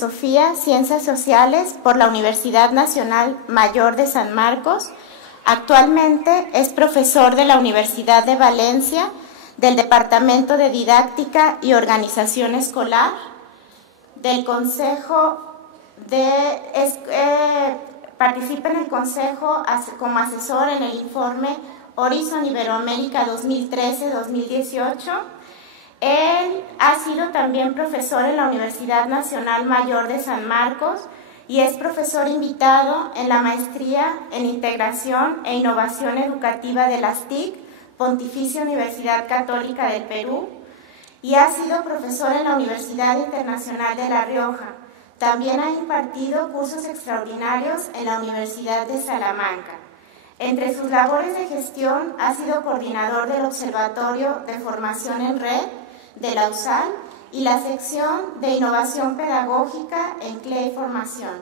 Filosofía, Ciencias Sociales por la Universidad Nacional Mayor de San Marcos. Actualmente es profesor de la Universidad de Valencia, del Departamento de Didáctica y Organización Escolar, del participa en el Consejo como asesor en el informe Horizon Iberoamérica 2013-2018. Él ha sido también profesor en la Universidad Nacional Mayor de San Marcos y es profesor invitado en la Maestría en Integración e Innovación Educativa de las TIC, Pontificia Universidad Católica del Perú, y ha sido profesor en la Universidad Internacional de La Rioja. También ha impartido cursos extraordinarios en la Universidad de Salamanca. Entre sus labores de gestión ha sido coordinador del Observatorio de Formación en Red de la USAL y la sección de Innovación Pedagógica en CLEI Formación.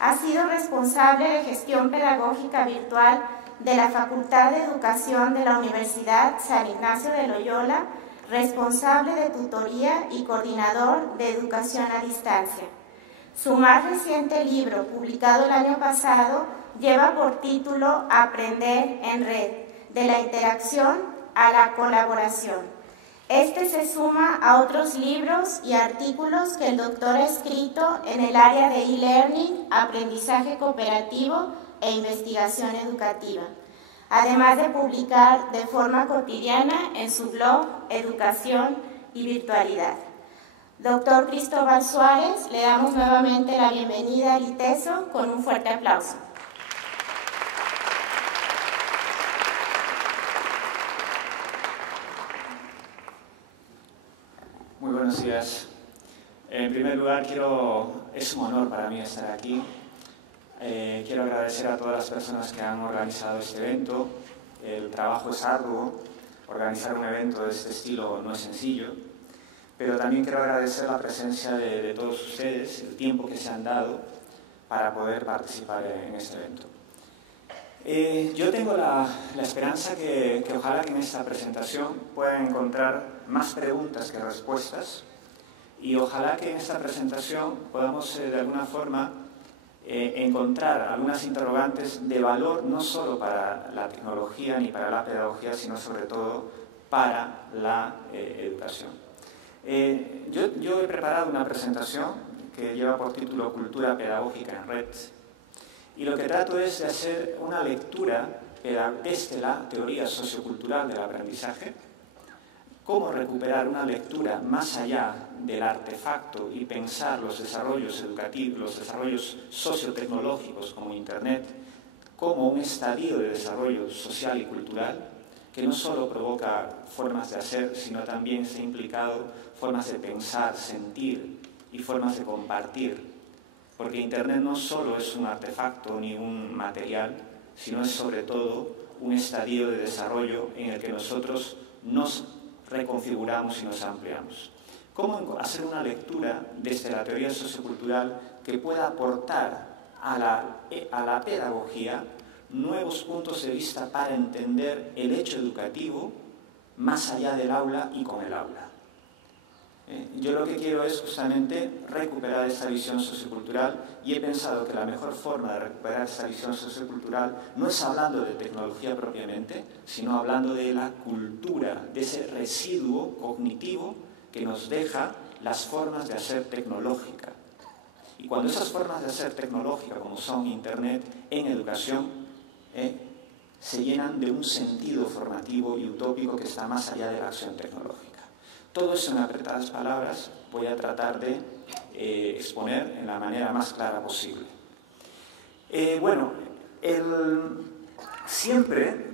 Ha sido responsable de gestión pedagógica virtual de la Facultad de Educación de la Universidad San Ignacio de Loyola, responsable de tutoría y coordinador de educación a distancia. Su más reciente libro, publicado el año pasado, lleva por título Aprender en Red, de la interacción a la colaboración. Este se suma a otros libros y artículos que el doctor ha escrito en el área de e-learning, aprendizaje cooperativo e investigación educativa, además de publicar de forma cotidiana en su blog Educación y Virtualidad. Doctor Cristóbal Suárez, le damos nuevamente la bienvenida al ITESO con un fuerte aplauso. Muy buenos días. En primer lugar, es un honor para mí estar aquí. Quiero agradecer a todas las personas que han organizado este evento. El trabajo es arduo. Organizar un evento de este estilo no es sencillo. Pero también quiero agradecer la presencia de todos ustedes, el tiempo que se han dado para poder participar en este evento. Yo tengo la esperanza que ojalá que en esta presentación puedan encontrar más preguntas que respuestas y ojalá que en esta presentación podamos de alguna forma encontrar algunas interrogantes de valor no solo para la tecnología ni para la pedagogía, sino sobre todo para la educación. Yo he preparado una presentación que lleva por título Cultura Pedagógica en Red. Y lo que trato es de hacer una lectura desde la teoría sociocultural del aprendizaje, cómo recuperar una lectura más allá del artefacto y pensar los desarrollos educativos, los desarrollos sociotecnológicos como Internet, como un estadio de desarrollo social y cultural que no solo provoca formas de hacer, sino también está implicado formas de pensar, sentir y formas de compartir. Porque Internet no solo es un artefacto ni un material, sino es sobre todo un estadio de desarrollo en el que nosotros nos reconfiguramos y nos ampliamos. ¿Cómo hacer una lectura desde la teoría sociocultural que pueda aportar a la pedagogía nuevos puntos de vista para entender el hecho educativo más allá del aula y con el aula? Yo lo que quiero es justamente recuperar esta visión sociocultural y he pensado que la mejor forma de recuperar esta visión sociocultural no es hablando de tecnología propiamente, sino hablando de la cultura, de ese residuo cognitivo que nos deja las formas de hacer tecnológica. Y cuando esas formas de hacer tecnológica, como son Internet, en educación, se llenan de un sentido formativo y utópico que está más allá de la acción tecnológica. Todo eso en apretadas palabras voy a tratar de exponer en la manera más clara posible. Siempre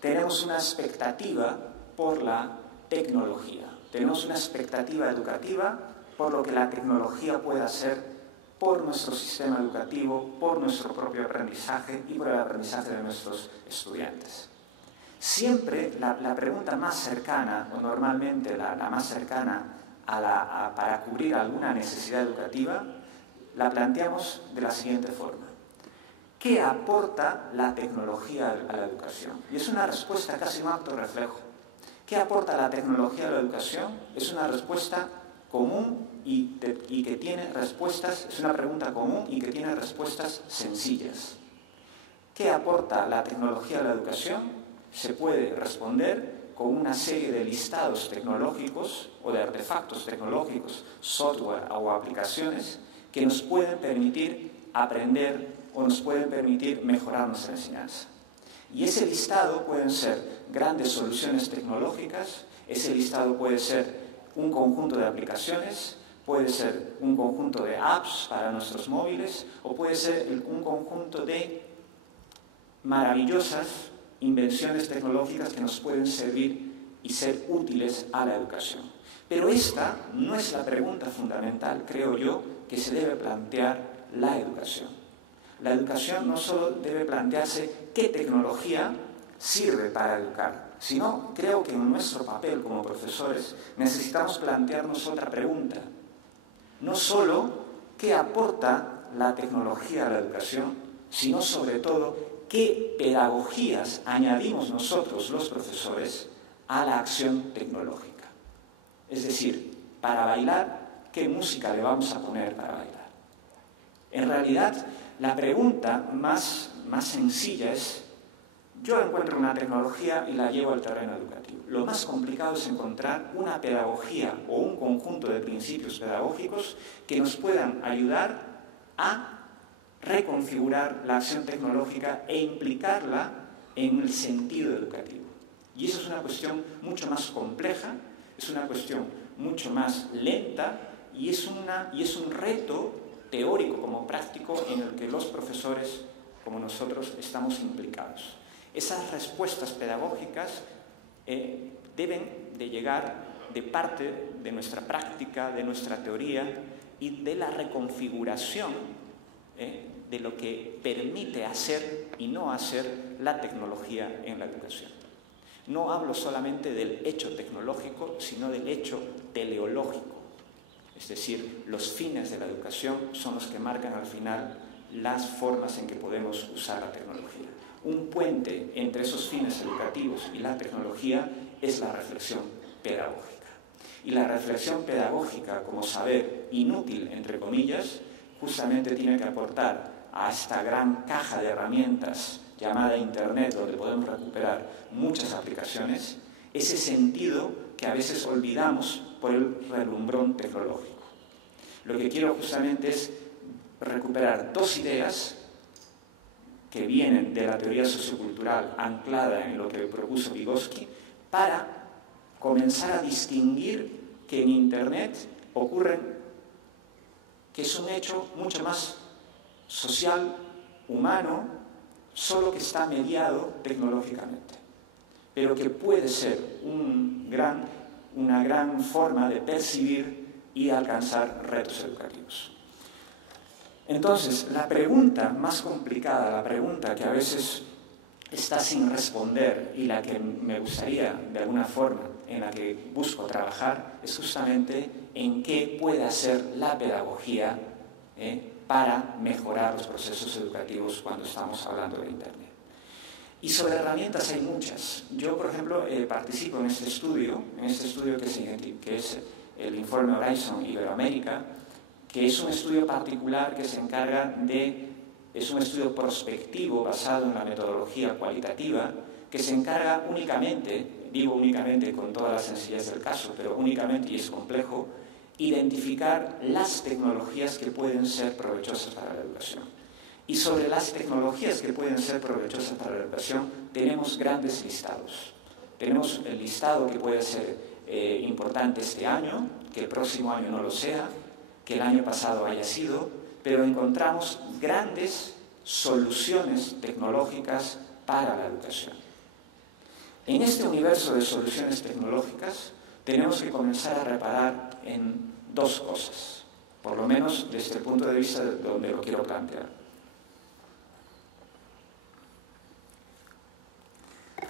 tenemos una expectativa por la tecnología. Tenemos una expectativa educativa por lo que la tecnología puede hacer por nuestro sistema educativo, por nuestro propio aprendizaje y por el aprendizaje de nuestros estudiantes. Siempre la pregunta más cercana, o normalmente la más cercana para cubrir alguna necesidad educativa, la planteamos de la siguiente forma. ¿Qué aporta la tecnología a la educación? Y es una respuesta casi un acto reflejo. ¿Qué aporta la tecnología a la educación? Es una respuesta común y que tiene respuestas, es una pregunta común y que tiene respuestas sencillas. ¿Qué aporta la tecnología a la educación? Se puede responder con una serie de listados tecnológicos o de artefactos tecnológicos, software o aplicaciones que nos pueden permitir aprender o nos pueden permitir mejorar nuestra enseñanza. Y ese listado pueden ser grandes soluciones tecnológicas, ese listado puede ser un conjunto de aplicaciones, puede ser un conjunto de apps para nuestros móviles o puede ser un conjunto de maravillosas invenciones tecnológicas que nos pueden servir y ser útiles a la educación. Pero esta no es la pregunta fundamental, creo yo, que se debe plantear la educación. La educación no solo debe plantearse qué tecnología sirve para educar, sino creo que en nuestro papel como profesores necesitamos plantearnos otra pregunta. No solo qué aporta la tecnología a la educación, sino sobre todo qué pedagogías añadimos nosotros, los profesores, a la acción tecnológica. Es decir, para bailar, ¿qué música le vamos a poner para bailar? En realidad, la pregunta más sencilla es, yo encuentro una tecnología y la llevo al terreno educativo. Lo más complicado es encontrar una pedagogía o un conjunto de principios pedagógicos que nos puedan ayudar a reconfigurar la acción tecnológica e implicarla en el sentido educativo. Y eso es una cuestión mucho más compleja, es una cuestión mucho más lenta y es un reto teórico como práctico en el que los profesores, como nosotros, estamos implicados. Esas respuestas pedagógicas deben de llegar de parte de nuestra práctica, de nuestra teoría y de la reconfiguración de lo que permite hacer y no hacer la tecnología en la educación. No hablo solamente del hecho tecnológico, sino del hecho teleológico. Es decir, los fines de la educación son los que marcan al final las formas en que podemos usar la tecnología. Un puente entre esos fines educativos y la tecnología es la reflexión pedagógica. Y la reflexión pedagógica como saber inútil, entre comillas, justamente tiene que aportar a esta gran caja de herramientas llamada Internet, donde podemos recuperar muchas aplicaciones, ese sentido que a veces olvidamos por el relumbrón tecnológico. Lo que quiero justamente es recuperar dos ideas que vienen de la teoría sociocultural anclada en lo que propuso Vygotsky para comenzar a distinguir que en Internet que es un hecho mucho más social, humano, solo que está mediado tecnológicamente, pero que puede ser una gran forma de percibir y alcanzar retos educativos. Entonces, la pregunta más complicada, la pregunta que a veces está sin responder y la que me gustaría, de alguna forma, en la que busco trabajar, es justamente en qué puede hacer la pedagogía para mejorar los procesos educativos cuando estamos hablando de Internet. Y sobre herramientas hay muchas. Yo, por ejemplo, participo en este estudio que es el informe Horizon Iberoamérica, que es un estudio particular que se encarga es un estudio prospectivo basado en la metodología cualitativa, que se encarga únicamente, digo únicamente con toda la sencillez del caso, pero únicamente, y es complejo, identificar las tecnologías que pueden ser provechosas para la educación. Y sobre las tecnologías que pueden ser provechosas para la educación, tenemos grandes listados. Tenemos el listado que puede ser importante este año, que el próximo año no lo sea, que el año pasado haya sido, pero encontramos grandes soluciones tecnológicas para la educación. En este universo de soluciones tecnológicas tenemos que comenzar a reparar en dos cosas, por lo menos desde el punto de vista de donde lo quiero plantear.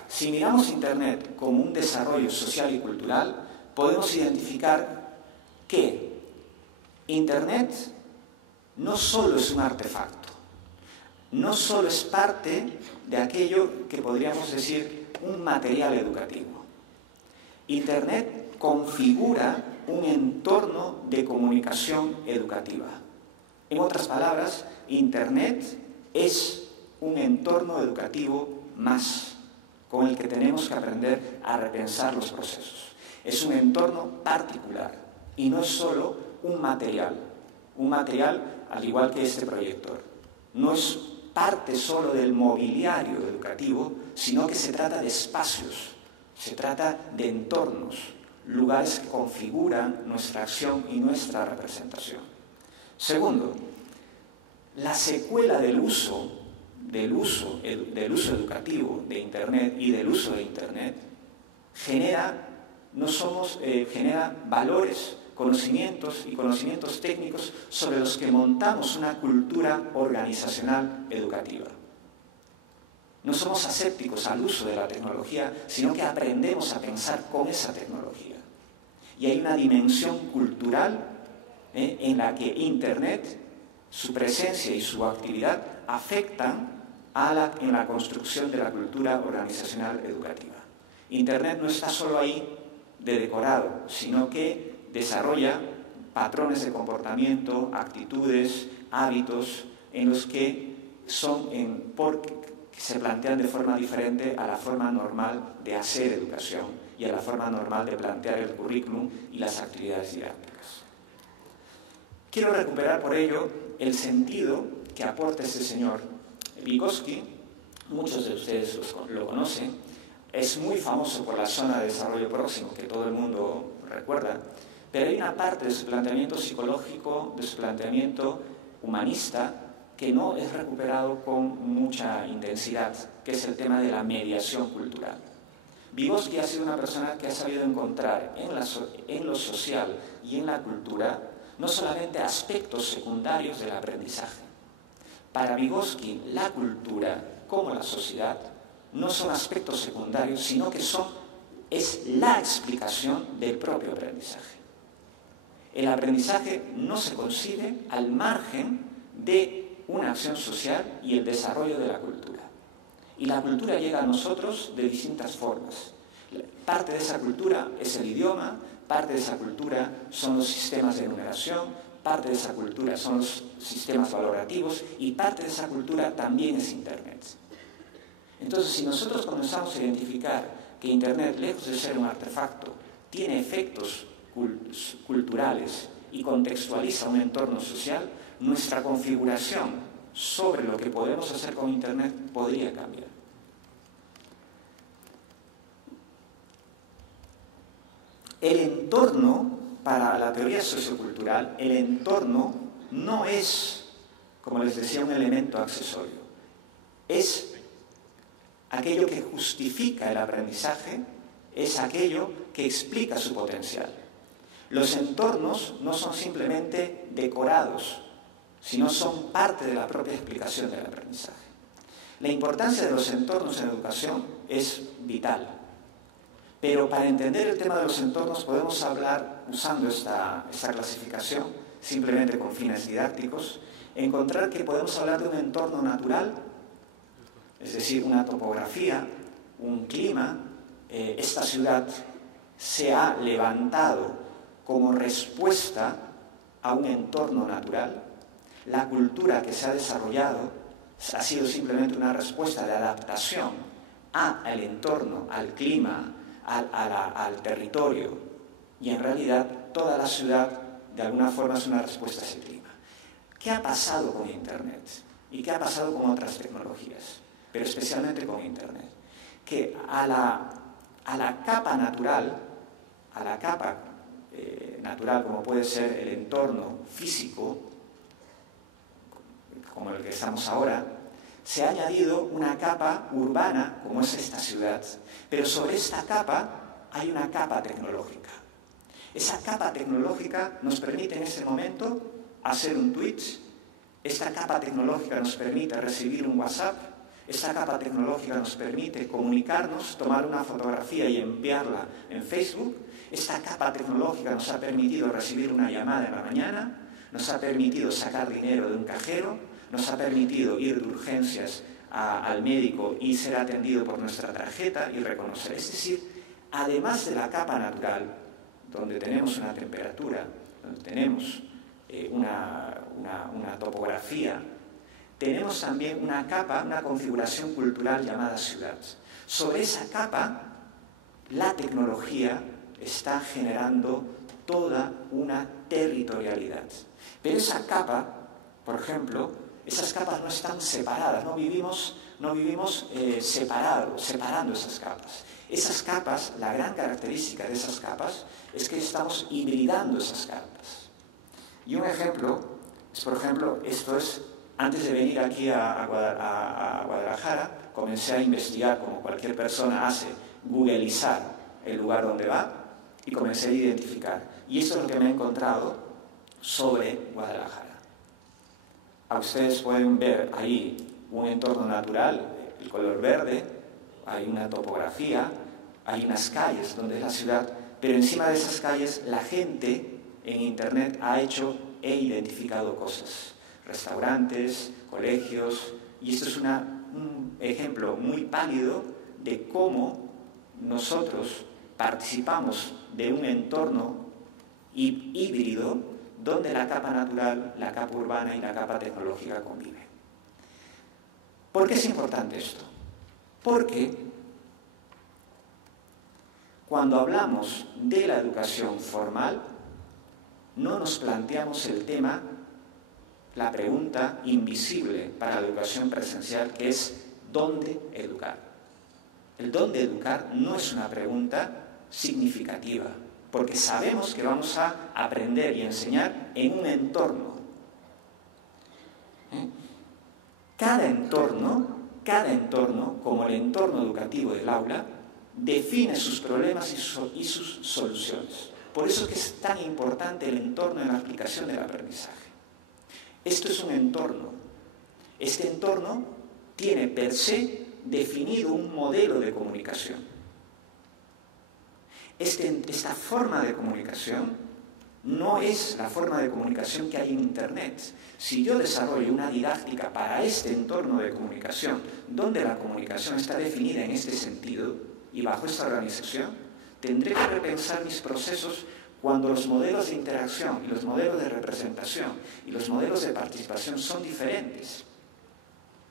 Si miramos Internet como un desarrollo social y cultural, podemos identificar que Internet no solo es un artefacto, no solo es parte de aquello que podríamos decir un material educativo. Internet configura un entorno de comunicación educativa. En otras palabras, Internet es un entorno educativo más, con el que tenemos que aprender a repensar los procesos. Es un entorno particular y no es solo un material al igual que este proyector. No es parte solo del mobiliario educativo, sino que se trata de espacios, se trata de entornos, lugares que configuran nuestra acción y nuestra representación. Segundo, la secuela del uso educativo de Internet y del uso de Internet genera valores, conocimientos técnicos sobre los que montamos una cultura organizacional educativa. No somos asépticos al uso de la tecnología, sino que aprendemos a pensar con esa tecnología. Y hay una dimensión cultural en la que Internet, su presencia y su actividad afectan en la construcción de la cultura organizacional educativa. Internet no está solo ahí de decorado, sino que desarrolla patrones de comportamiento, actitudes, hábitos en los que se plantean de forma diferente a la forma normal de hacer educación y a la forma normal de plantear el currículum y las actividades didácticas. Quiero recuperar por ello el sentido que aporta este señor Vygotsky. Muchos de ustedes lo conocen. Es muy famoso por la zona de desarrollo próximo, que todo el mundo recuerda, pero hay una parte de su planteamiento psicológico, de su planteamiento humanista, que no es recuperado con mucha intensidad, que es el tema de la mediación cultural. Vygotsky ha sido una persona que ha sabido encontrar en lo social y en la cultura no solamente aspectos secundarios del aprendizaje. Para Vygotsky, la cultura, como la sociedad, no son aspectos secundarios, sino que es la explicación del propio aprendizaje. El aprendizaje no se concibe al margen de una acción social y el desarrollo de la cultura. Y la cultura llega a nosotros de distintas formas. Parte de esa cultura es el idioma, parte de esa cultura son los sistemas de numeración, parte de esa cultura son los sistemas valorativos y parte de esa cultura también es Internet. Entonces, si nosotros comenzamos a identificar que Internet, lejos de ser un artefacto, tiene efectos culturales y contextualiza un entorno social, nuestra configuración sobre lo que podemos hacer con Internet podría cambiar. El entorno, para la teoría sociocultural, el entorno no es, como les decía, un elemento accesorio. Es aquello que justifica el aprendizaje, es aquello que explica su potencial. Los entornos no son simplemente decorados, sino son parte de la propia explicación del aprendizaje. La importancia de los entornos en educación es vital, pero para entender el tema de los entornos podemos hablar, usando esta clasificación, simplemente con fines didácticos, encontrar que podemos hablar de un entorno natural, es decir, una topografía, un clima. Esta ciudad se ha levantado como respuesta a un entorno natural. La cultura que se ha desarrollado ha sido simplemente una respuesta de adaptación al entorno, al clima, al territorio. Y en realidad toda la ciudad de alguna forma es una respuesta a ese clima. ¿Qué ha pasado con Internet? ¿Y qué ha pasado con otras tecnologías? Pero especialmente con Internet. Que a la capa natural, natural como puede ser el entorno físico, como el que estamos ahora, se ha añadido una capa urbana, como es esta ciudad, pero sobre esta capa hay una capa tecnológica. Esa capa tecnológica nos permite en ese momento hacer un tweet, esta capa tecnológica nos permite recibir un WhatsApp, esta capa tecnológica nos permite comunicarnos, tomar una fotografía y enviarla en Facebook. Esta capa tecnológica nos ha permitido recibir una llamada en la mañana, nos ha permitido sacar dinero de un cajero, nos ha permitido ir de urgencias al médico y ser atendido por nuestra tarjeta y reconocer. Es decir, además de la capa natural, donde tenemos una temperatura, donde tenemos una topografía, tenemos también una capa, una configuración cultural llamada ciudad. Sobre esa capa, la tecnología está generando toda una territorialidad. Pero esa capa, por ejemplo, esas capas no están separadas, no vivimos separando esas capas. Esas capas, la gran característica de esas capas es que estamos hibridando esas capas. Y un ejemplo es, por ejemplo, esto es, antes de venir aquí a Guadalajara, comencé a investigar, como cualquier persona hace, googleizar el lugar donde va y comencé a identificar. Y esto es lo que me he encontrado sobre Guadalajara. Ustedes pueden ver ahí un entorno natural, el color verde, hay una topografía, hay unas calles donde es la ciudad, pero encima de esas calles la gente en internet ha hecho e identificado cosas, restaurantes, colegios, y esto es un ejemplo muy pálido de cómo nosotros participamos de un entorno híbrido donde la capa natural, la capa urbana y la capa tecnológica conviven. ¿Por qué es importante esto? Porque cuando hablamos de la educación formal, no nos planteamos el tema, la pregunta invisible para la educación presencial, que es ¿dónde educar? El dónde educar no es una pregunta significativa, porque sabemos que vamos a aprender y enseñar en un entorno. Cada entorno, como el entorno educativo del aula, define sus problemas y sus soluciones. Por eso es que es tan importante el entorno en la aplicación del aprendizaje. Esto es un entorno. Este entorno tiene per se definido un modelo de comunicación. Esta forma de comunicación no es la forma de comunicación que hay en Internet. Si yo desarrollo una didáctica para este entorno de comunicación, donde la comunicación está definida en este sentido y bajo esta organización, tendré que repensar mis procesos cuando los modelos de interacción y los modelos de representación y los modelos de participación son diferentes.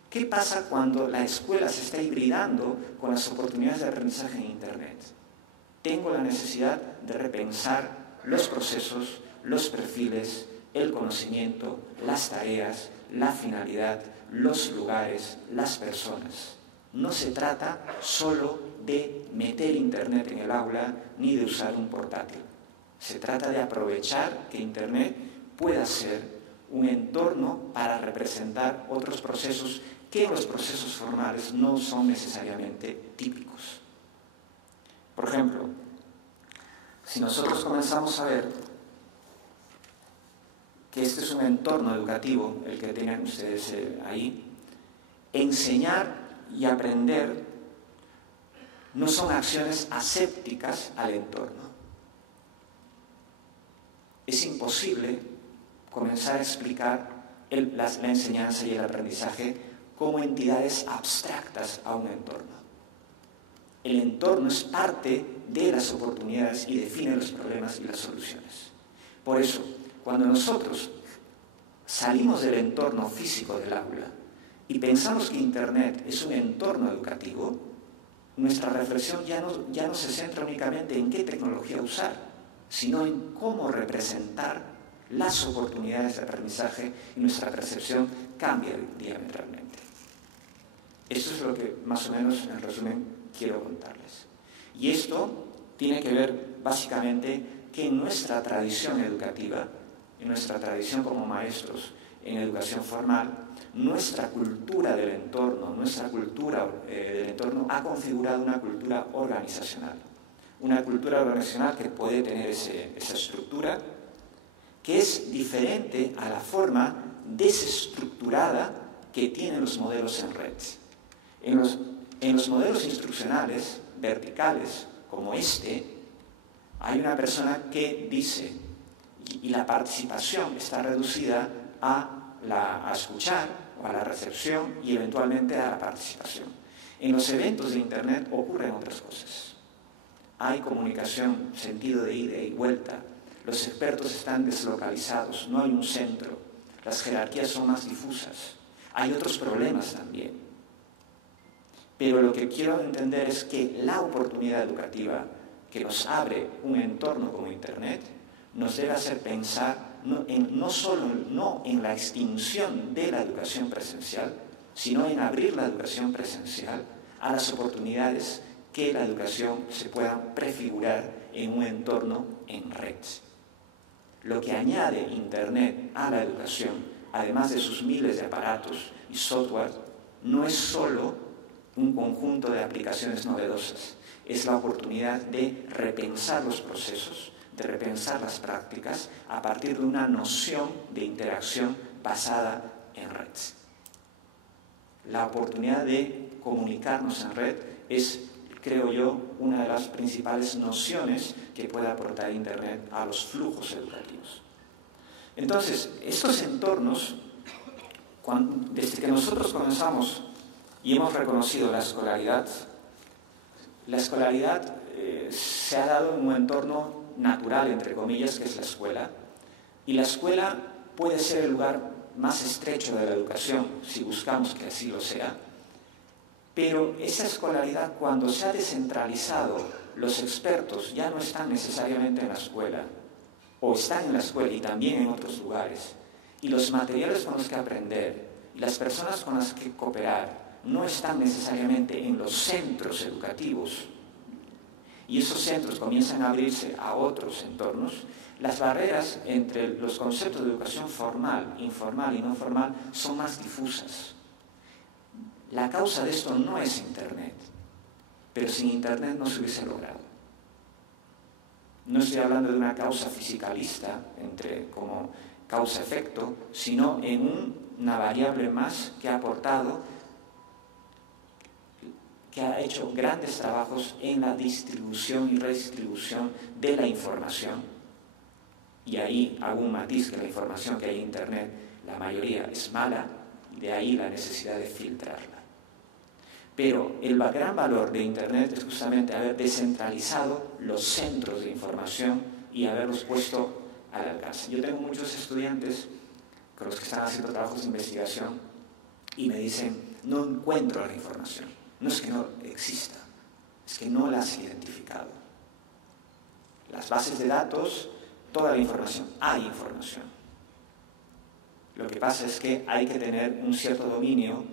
¿Qué pasa cuando la escuela se está hibridando con las oportunidades de aprendizaje en Internet? Tengo la necesidad de repensar los procesos, los perfiles, el conocimiento, las tareas, la finalidad, los lugares, las personas. No se trata solo de meter Internet en el aula ni de usar un portátil. Se trata de aprovechar que Internet pueda ser un entorno para representar otros procesos que en los procesos formales no son necesariamente típicos. Por ejemplo, si nosotros comenzamos a ver que este es un entorno educativo, el que tienen ustedes ahí, enseñar y aprender no son acciones asépticas al entorno. Es imposible comenzar a explicar la enseñanza y el aprendizaje como entidades abstractas a un entorno. El entorno es parte de las oportunidades y define los problemas y las soluciones. Por eso, cuando nosotros salimos del entorno físico del aula y pensamos que Internet es un entorno educativo, nuestra reflexión ya no se centra únicamente en qué tecnología usar, sino en cómo representar las oportunidades de aprendizaje, y nuestra percepción cambia diametralmente. Esto es lo que más o menos en resumen quiero contarles. Y esto tiene que ver básicamente que en nuestra tradición educativa, en nuestra tradición como maestros en educación formal, nuestra cultura del entorno, ha configurado una cultura organizacional. Una cultura organizacional que puede tener esa estructura, que es diferente a la forma desestructurada que tienen los modelos en red. En los modelos instruccionales verticales, como este, hay una persona que dice, y la participación está reducida a escuchar o a la recepción y eventualmente a la participación. En los eventos de Internet ocurren otras cosas. hay comunicación, sentido de ida y vuelta, los expertos están deslocalizados, no hay un centro, las jerarquías son más difusas, hay otros problemas también. Pero lo que quiero entender es que la oportunidad educativa que nos abre un entorno como Internet nos debe hacer pensar no en la extinción de la educación presencial, sino en abrir la educación presencial a las oportunidades que la educación se pueda prefigurar en un entorno en red. Lo que añade Internet a la educación, además de sus miles de aparatos y software, no es solo un conjunto de aplicaciones novedosas, es la oportunidad de repensar los procesos, de repensar las prácticas a partir de una noción de interacción basada en red. La oportunidad de comunicarnos en red es, creo yo, una de las principales nociones que puede aportar Internet a los flujos educativos. Entonces, estos entornos, desde que nosotros comenzamos y hemos reconocido la escolaridad se ha dado en un entorno natural, entre comillas, que es la escuela, y la escuela puede ser el lugar más estrecho de la educación, si buscamos que así lo sea, pero esa escolaridad, cuando se ha descentralizado, los expertos ya no están necesariamente en la escuela, o están en la escuela y también en otros lugares, y los materiales con los que aprender, y las personas con las que cooperar, no están necesariamente en los centros educativos, y esos centros comienzan a abrirse a otros entornos, las barreras entre los conceptos de educación formal, informal y no formal son más difusas. La causa de esto no es Internet, pero sin Internet no se hubiese logrado. No estoy hablando de una causa fisicalista, como causa-efecto, sino en una variable más que ha aportado, que ha hecho grandes trabajos en la distribución y redistribución de la información. Y ahí hago un matiz, que la información que hay en Internet, la mayoría es mala, y de ahí la necesidad de filtrarla. Pero el gran valor de Internet es justamente haber descentralizado los centros de información y haberlos puesto al alcance. Yo tengo muchos estudiantes con los que están haciendo trabajos de investigación y me dicen, no encuentro la información. No es que no exista, es que no la has identificado. Las bases de datos, toda la información, hay información. Lo que pasa es que hay que tener un cierto dominio,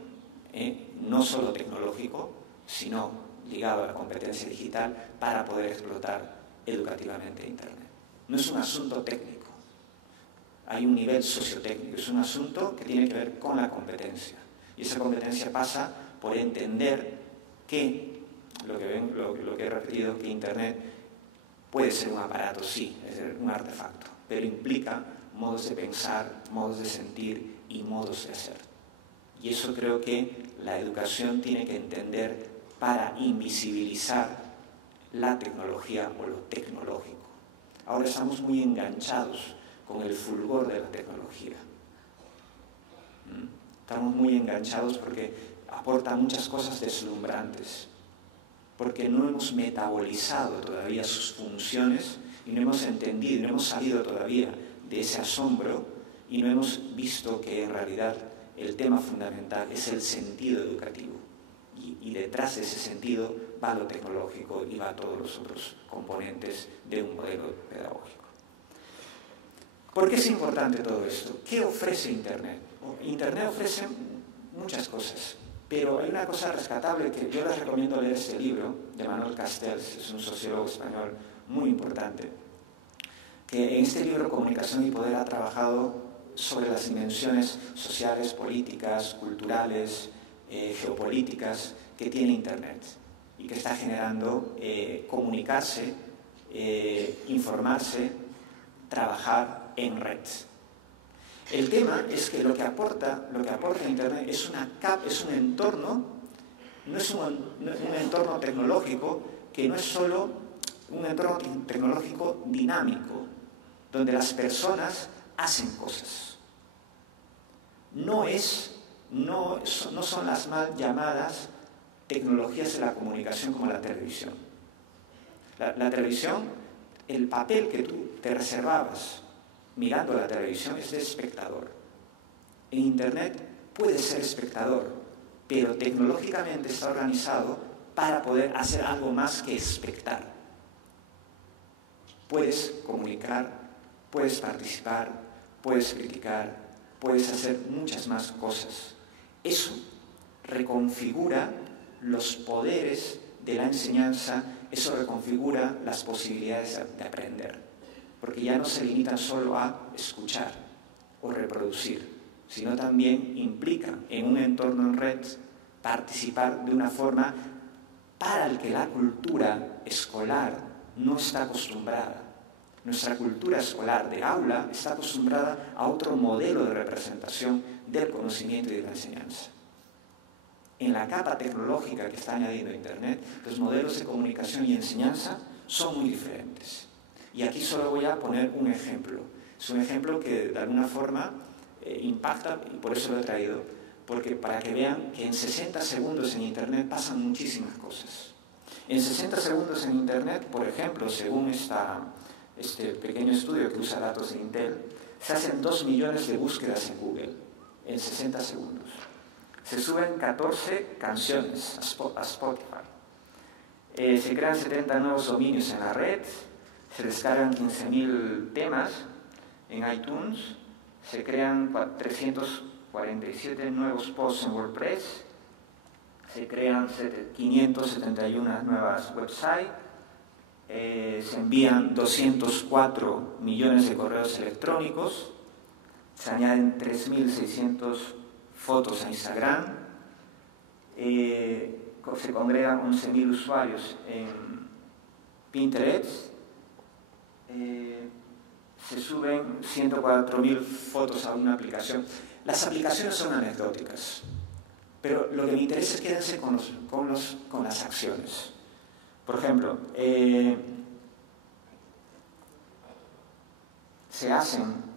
no solo tecnológico, sino ligado a la competencia digital para poder explotar educativamente Internet. No es un asunto técnico, hay un nivel sociotécnico, es un asunto que tiene que ver con la competencia. Y esa competencia pasa por entender que, lo que he repetido, que Internet puede ser un aparato, sí, es decir, un artefacto, pero implica modos de pensar, modos de sentir y modos de hacer. Y eso creo que la educación tiene que entender para invisibilizar la tecnología o lo tecnológico. Ahora estamos muy enganchados con el fulgor de la tecnología. Estamos muy enganchados porque aporta muchas cosas deslumbrantes, porque no hemos metabolizado todavía sus funciones y no hemos entendido, no hemos salido todavía de ese asombro y no hemos visto que en realidad el tema fundamental es el sentido educativo y detrás de ese sentido va lo tecnológico y va todos los otros componentes de un modelo pedagógico. ¿Por qué es importante todo esto? ¿Qué ofrece Internet? Internet ofrece muchas cosas, pero hay una cosa rescatable que yo les recomiendo leer este libro de Manuel Castells, es un sociólogo español muy importante, que en este libro Comunicación y Poder ha trabajado sobre las dimensiones sociales, políticas, culturales, geopolíticas que tiene Internet y que está generando comunicarse, informarse, trabajar en red. El tema es que lo que aporta Internet es un entorno, no es un entorno tecnológico, que no es solo un entorno tecnológico dinámico, donde las personas hacen cosas. No son las mal llamadas tecnologías de la comunicación como la televisión. La televisión, el papel que tú te reservabas mirando la televisión es de espectador. En Internet puedes ser espectador, pero tecnológicamente está organizado para poder hacer algo más que espectar. Puedes comunicar, puedes participar, puedes criticar, puedes hacer muchas más cosas. Eso reconfigura los poderes de la enseñanza, eso reconfigura las posibilidades de aprender, porque ya no se limitan solo a escuchar o reproducir, sino también implica en un entorno en red participar de una forma para el que la cultura escolar no está acostumbrada. Nuestra cultura escolar de aula está acostumbrada a otro modelo de representación del conocimiento y de la enseñanza. En la capa tecnológica que está añadiendo Internet, los modelos de comunicación y enseñanza son muy diferentes. Y aquí solo voy a poner un ejemplo. Es un ejemplo que de alguna forma impacta, y por eso lo he traído, porque para que vean que en 60 segundos en Internet pasan muchísimas cosas. En 60 segundos en Internet, por ejemplo, según este pequeño estudio que usa datos de Intel, se hacen 2 millones de búsquedas en Google en 60 segundos. Se suben 14 canciones a Spotify. Se crean 70 nuevos dominios en la red, se descargan 15.000 temas en iTunes, se crean 347 nuevos posts en WordPress, se crean 571 nuevas websites, se envían 204 millones de correos electrónicos, se añaden 3.600 fotos a Instagram, se congregan 11.000 usuarios en Pinterest, se suben 104.000 fotos a una aplicación. Las aplicaciones son anecdóticas, pero lo que me interesa es quedarse con las acciones. Por ejemplo, se hacen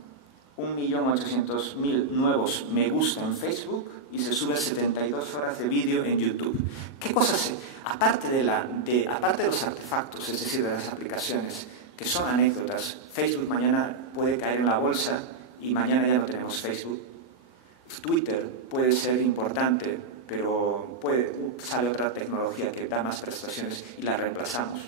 1.800.000 nuevos me gusta en Facebook y se suben 72 horas de vídeo en YouTube. ¿Qué cosas? Aparte de los artefactos, es decir, de las aplicaciones, que son anécdotas, Facebook mañana puede caer en la bolsa y mañana ya no tenemos Facebook. Twitter puede ser importante, pero sale otra tecnología que da más prestaciones y la reemplazamos.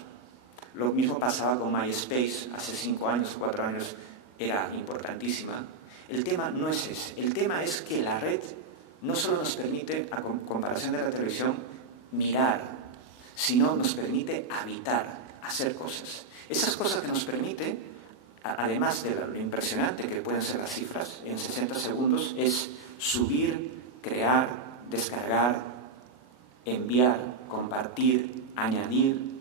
Lo mismo pasaba con MySpace hace 5 años o 4 años, era importantísima. El tema no es ese. El tema es que la red no solo nos permite, a comparación de la televisión, mirar, sino nos permite habitar, hacer cosas. Esas cosas que nos permite, además de lo impresionante que pueden ser las cifras, en 60 segundos, es subir, crear, descargar, enviar, compartir, añadir,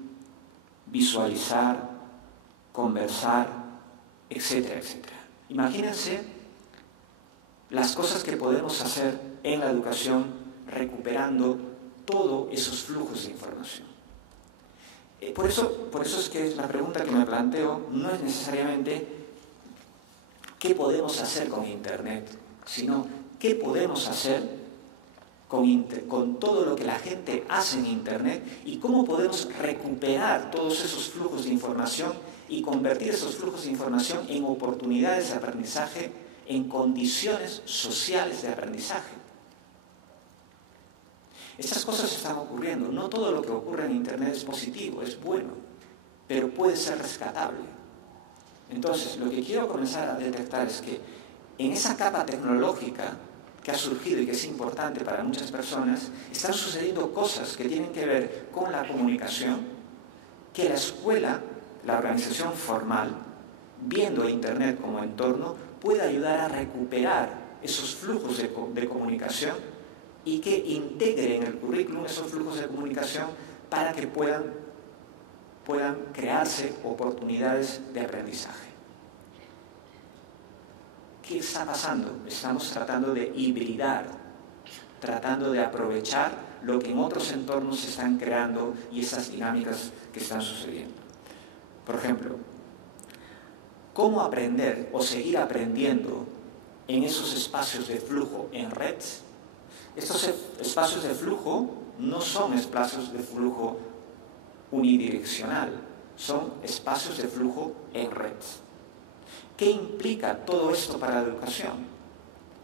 visualizar, conversar, etcétera, etcétera. Imagínense las cosas que podemos hacer en la educación recuperando todos esos flujos de información. Por eso es que la pregunta que me planteo no es necesariamente qué podemos hacer con Internet, sino qué podemos hacer con todo lo que la gente hace en Internet y cómo podemos recuperar todos esos flujos de información y convertir esos flujos de información en oportunidades de aprendizaje, en condiciones sociales de aprendizaje. Estas cosas están ocurriendo. No todo lo que ocurre en Internet es positivo, es bueno, pero puede ser rescatable. Entonces, lo que quiero comenzar a detectar es que en esa capa tecnológica que ha surgido y que es importante para muchas personas, están sucediendo cosas que tienen que ver con la comunicación, que la escuela, la organización formal, viendo Internet como entorno, puede ayudar a recuperar esos flujos de comunicación y que integre en el currículum esos flujos de comunicación para que puedan crearse oportunidades de aprendizaje. ¿Qué está pasando? Estamos tratando de hibridar, tratando de aprovechar lo que en otros entornos se están creando y esas dinámicas que están sucediendo. Por ejemplo, ¿cómo aprender o seguir aprendiendo en esos espacios de flujo en red? Estos espacios de flujo no son espacios de flujo unidireccional, son espacios de flujo en red. ¿Qué implica todo esto para la educación?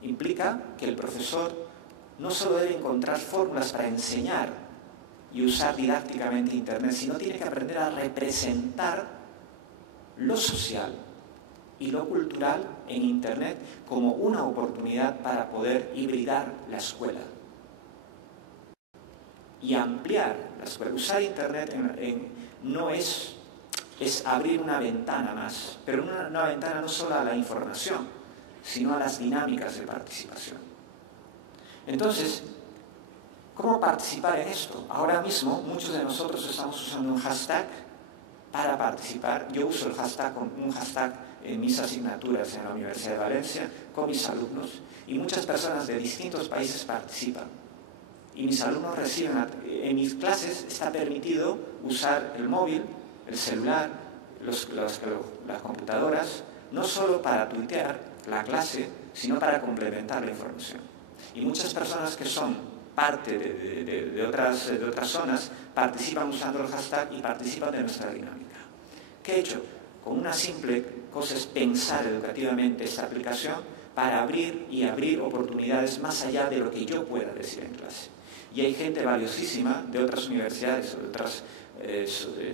Implica que el profesor no solo debe encontrar fórmulas para enseñar y usar didácticamente Internet, sino tiene que aprender a representar lo social y lo cultural en Internet como una oportunidad para poder hibridar la escuela y ampliar la escuela. Usar Internet no es abrir una ventana más, pero una ventana no solo a la información, sino a las dinámicas de participación. Entonces, ¿cómo participar en esto? Ahora mismo muchos de nosotros estamos usando un hashtag para participar. Yo uso un hashtag en mis asignaturas en la Universidad de Valencia con mis alumnos, y muchas personas de distintos países participan. Y mis alumnos reciben, en mis clases está permitido usar el móvil, el celular, las computadoras, no solo para tuitear la clase, sino para complementar la información. Y muchas personas que son parte de otras zonas participan usando el hashtag y participan de nuestra dinámica. ¿Qué he hecho? Con una simple cosa es pensar educativamente esta aplicación para abrir oportunidades más allá de lo que yo pueda decir en clase. Y hay gente valiosísima de otras universidades o de otros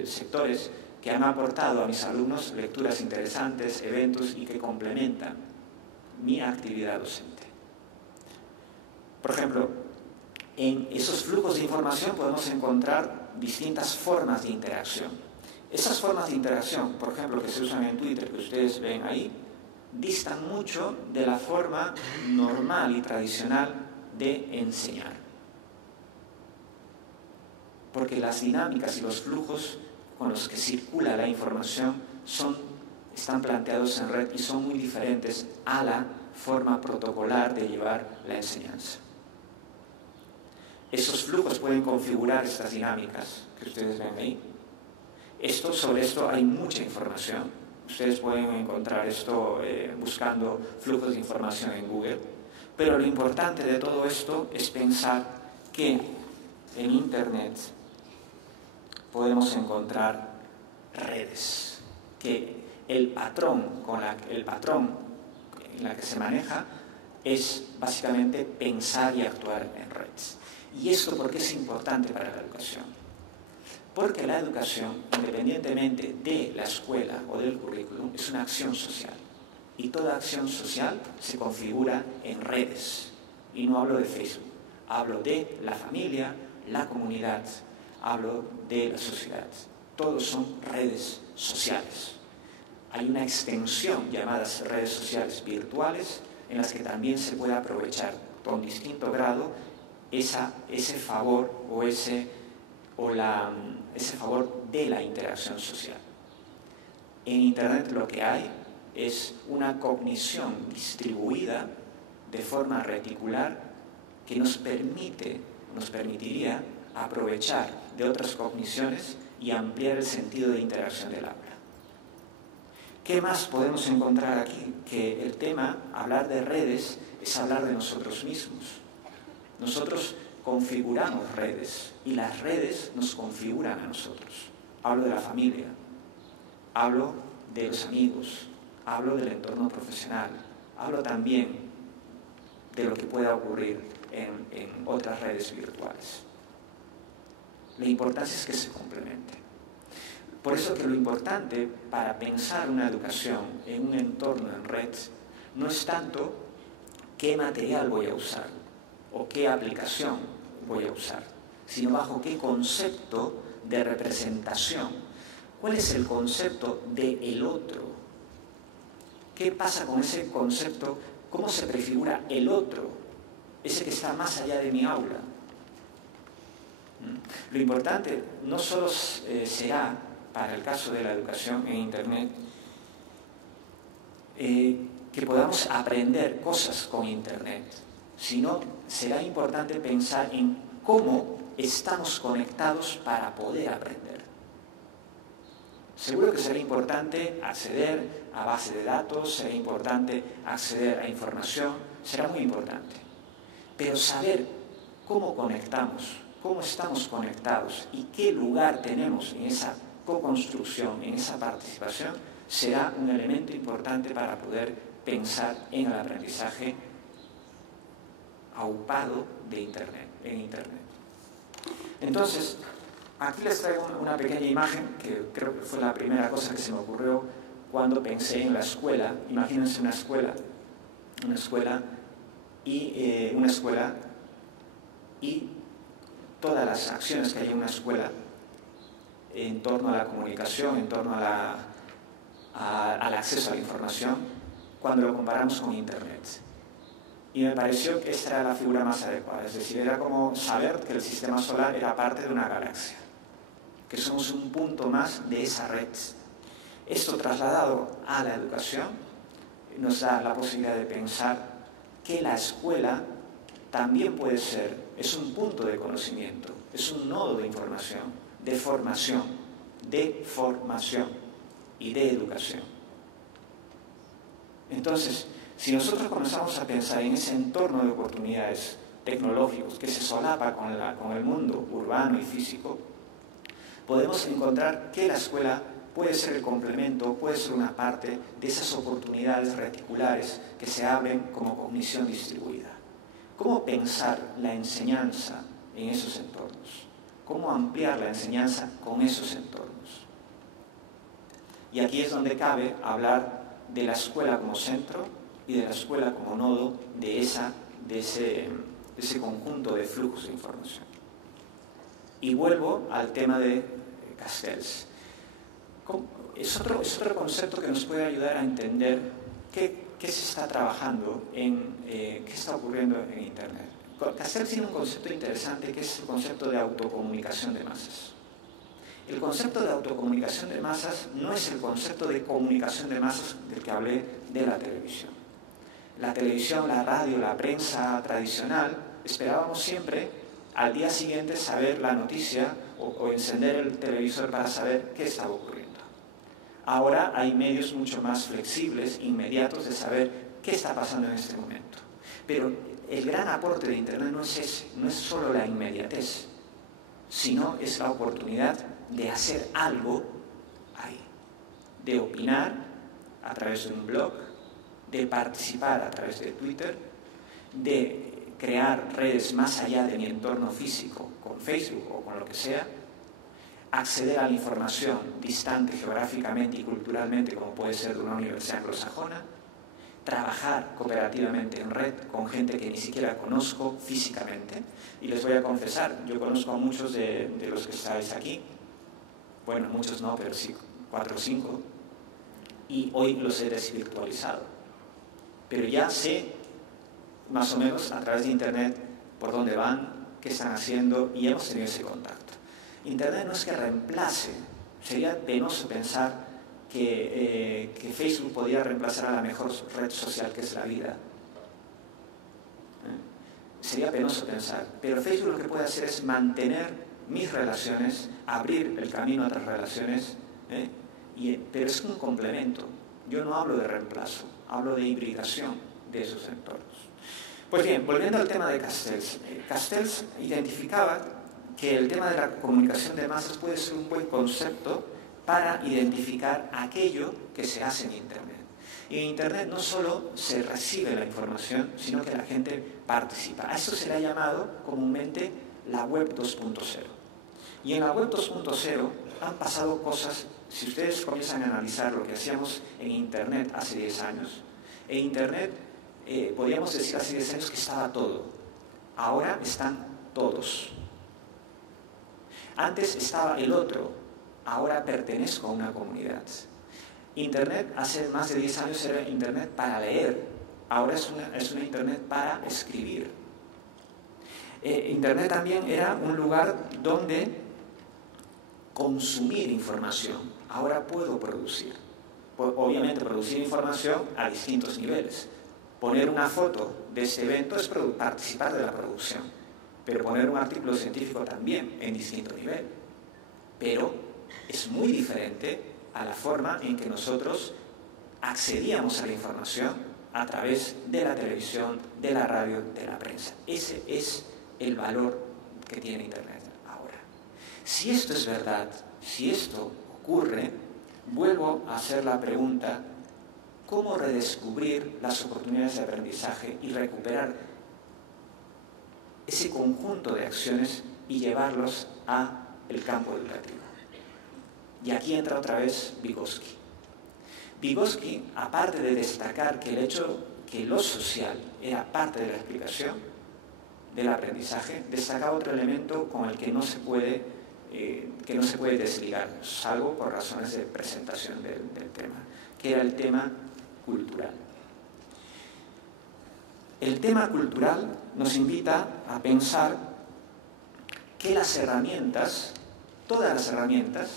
sectores que han aportado a mis alumnos lecturas interesantes, eventos y que complementan mi actividad docente. Por ejemplo, en esos flujos de información podemos encontrar distintas formas de interacción. Esas formas de interacción, por ejemplo, que se usan en Twitter, que ustedes ven ahí, distan mucho de la forma normal y tradicional de enseñar. Porque las dinámicas y los flujos con los que circula la información están planteados en red y son muy diferentes a la forma protocolar de llevar la enseñanza. Esos flujos pueden configurar estas dinámicas que ustedes ven ahí. Sobre esto hay mucha información. Ustedes pueden encontrar esto buscando flujos de información en Google. Pero lo importante de todo esto es pensar que en Internet podemos encontrar redes, que el patrón en la que se maneja es básicamente pensar y actuar en redes. ¿Y esto por qué es importante para la educación? Porque la educación, independientemente de la escuela o del currículum, es una acción social. Y toda acción social se configura en redes. Y no hablo de Facebook, hablo de la familia, la comunidad, hablo de la sociedad. Todos son redes sociales. Hay una extensión llamadas redes sociales virtuales en las que también se puede aprovechar con distinto grado ese favor ese favor de la interacción social. En Internet lo que hay es una cognición distribuida de forma reticular que nos permitiría aprovechar de otras cogniciones y ampliar el sentido de interacción del aula. ¿Qué más podemos encontrar aquí? Que el tema, hablar de redes, es hablar de nosotros mismos. Nosotros configuramos redes y las redes nos configuran a nosotros. Hablo de la familia, hablo de los amigos, hablo del entorno profesional, hablo también de lo que pueda ocurrir en otras redes virtuales. La importancia es que se complementen. Por eso que lo importante para pensar una educación en un entorno en red no es tanto qué material voy a usar o qué aplicación voy a usar, sino bajo qué concepto de representación. ¿Cuál es el concepto de el otro? ¿Qué pasa con ese concepto? ¿Cómo se prefigura el otro? Ese que está más allá de mi aula. Lo importante no solo será, para el caso de la educación en Internet, que podamos aprender cosas con Internet, sino será importante pensar en cómo estamos conectados para poder aprender. Seguro que será importante acceder a bases de datos, será importante acceder a información, será muy importante. Pero saber cómo conectamos, cómo estamos conectados y qué lugar tenemos en esa co-construcción, en esa participación, será un elemento importante para poder pensar en el aprendizaje aupado de Internet, en Internet. Entonces, aquí les traigo una pequeña imagen que creo que fue la primera cosa que se me ocurrió cuando pensé en la escuela. Imagínense una escuela y todas las acciones que hay en una escuela en torno a la comunicación, en torno al acceso a la información, cuando lo comparamos con Internet. Y me pareció que esta era la figura más adecuada, es decir, era como saber que el sistema solar era parte de una galaxia, que somos un punto más de esa red. Esto trasladado a la educación nos da la posibilidad de pensar que la escuela también puede ser, es un punto de conocimiento, es un nodo de información, de formación y de educación. Entonces, si nosotros comenzamos a pensar en ese entorno de oportunidades tecnológicos que se solapa con el mundo urbano y físico, podemos encontrar que la escuela puede ser el complemento, puede ser una parte de esas oportunidades reticulares que se abren como cognición distribuida. ¿Cómo pensar la enseñanza en esos entornos? ¿Cómo ampliar la enseñanza con esos entornos? Y aquí es donde cabe hablar de la escuela como centro y de la escuela como nodo de ese conjunto de flujos de información. Y vuelvo al tema de Castells. Es otro concepto que nos puede ayudar a entender qué se está trabajando, qué está ocurriendo en Internet. Castells tiene un concepto interesante que es el concepto de autocomunicación de masas. El concepto de autocomunicación de masas no es el concepto de comunicación de masas del que hablé de la televisión. La televisión, la radio, la prensa tradicional, esperábamos siempre al día siguiente saber la noticia o encender el televisor para saber qué estaba ocurriendo. Ahora hay medios mucho más flexibles, inmediatos, de saber qué está pasando en este momento. Pero el gran aporte de Internet no es ese, no es solo la inmediatez, sino es la oportunidad de hacer algo ahí, de opinar a través de un blog, de participar a través de Twitter, de crear redes más allá de mi entorno físico, con Facebook o con lo que sea, acceder a la información distante geográficamente y culturalmente, como puede ser de una universidad anglosajona, trabajar cooperativamente en red con gente que ni siquiera conozco físicamente. Y les voy a confesar, yo conozco a muchos de los que estáis aquí, bueno, muchos no, pero sí 4 o 5, y hoy los he desvirtualizado. Pero ya sé, más o menos, a través de Internet, por dónde van, qué están haciendo, y hemos tenido ese contacto. Internet no es que reemplace, sería penoso pensar que Facebook podía reemplazar a la mejor red social que es la vida. Sería penoso pensar, pero Facebook lo que puede hacer es mantener mis relaciones, abrir el camino a otras relaciones, pero es un complemento. Yo no hablo de reemplazo, hablo de hibridación de esos entornos. Pues bien, volviendo al tema de Castells. Castells identificaba que el tema de la comunicación de masas puede ser un buen concepto para identificar aquello que se hace en Internet. Y en Internet no solo se recibe la información, sino que la gente participa. A esto se le ha llamado comúnmente la web 2.0. Y en la web 2.0 han pasado cosas, si ustedes comienzan a analizar lo que hacíamos en Internet hace 10 años, en Internet podríamos decir hace 10 años que estaba todo. Ahora están todos. Antes estaba el otro, ahora pertenezco a una comunidad. Internet hace más de 10 años era Internet para leer, ahora es una Internet para escribir. Internet también era un lugar donde consumir información, ahora puedo producir. Obviamente producir información a distintos niveles. Poner una foto de este evento es participar de la producción, pero poner un artículo científico también en distinto nivel. Pero es muy diferente a la forma en que nosotros accedíamos a la información a través de la televisión, de la radio, de la prensa. Ese es el valor que tiene Internet ahora. Si esto es verdad, si esto ocurre, vuelvo a hacer la pregunta: ¿cómo redescubrir las oportunidades de aprendizaje y recuperar ese conjunto de acciones y llevarlos al campo educativo? Y aquí entra otra vez Vygotsky. Vygotsky, aparte de destacar que el hecho que lo social era parte de la explicación del aprendizaje, destacaba otro elemento con el que no se puede desligar, salvo por razones de presentación del tema, que era el tema cultural. El tema cultural nos invita a pensar que las herramientas, todas las herramientas,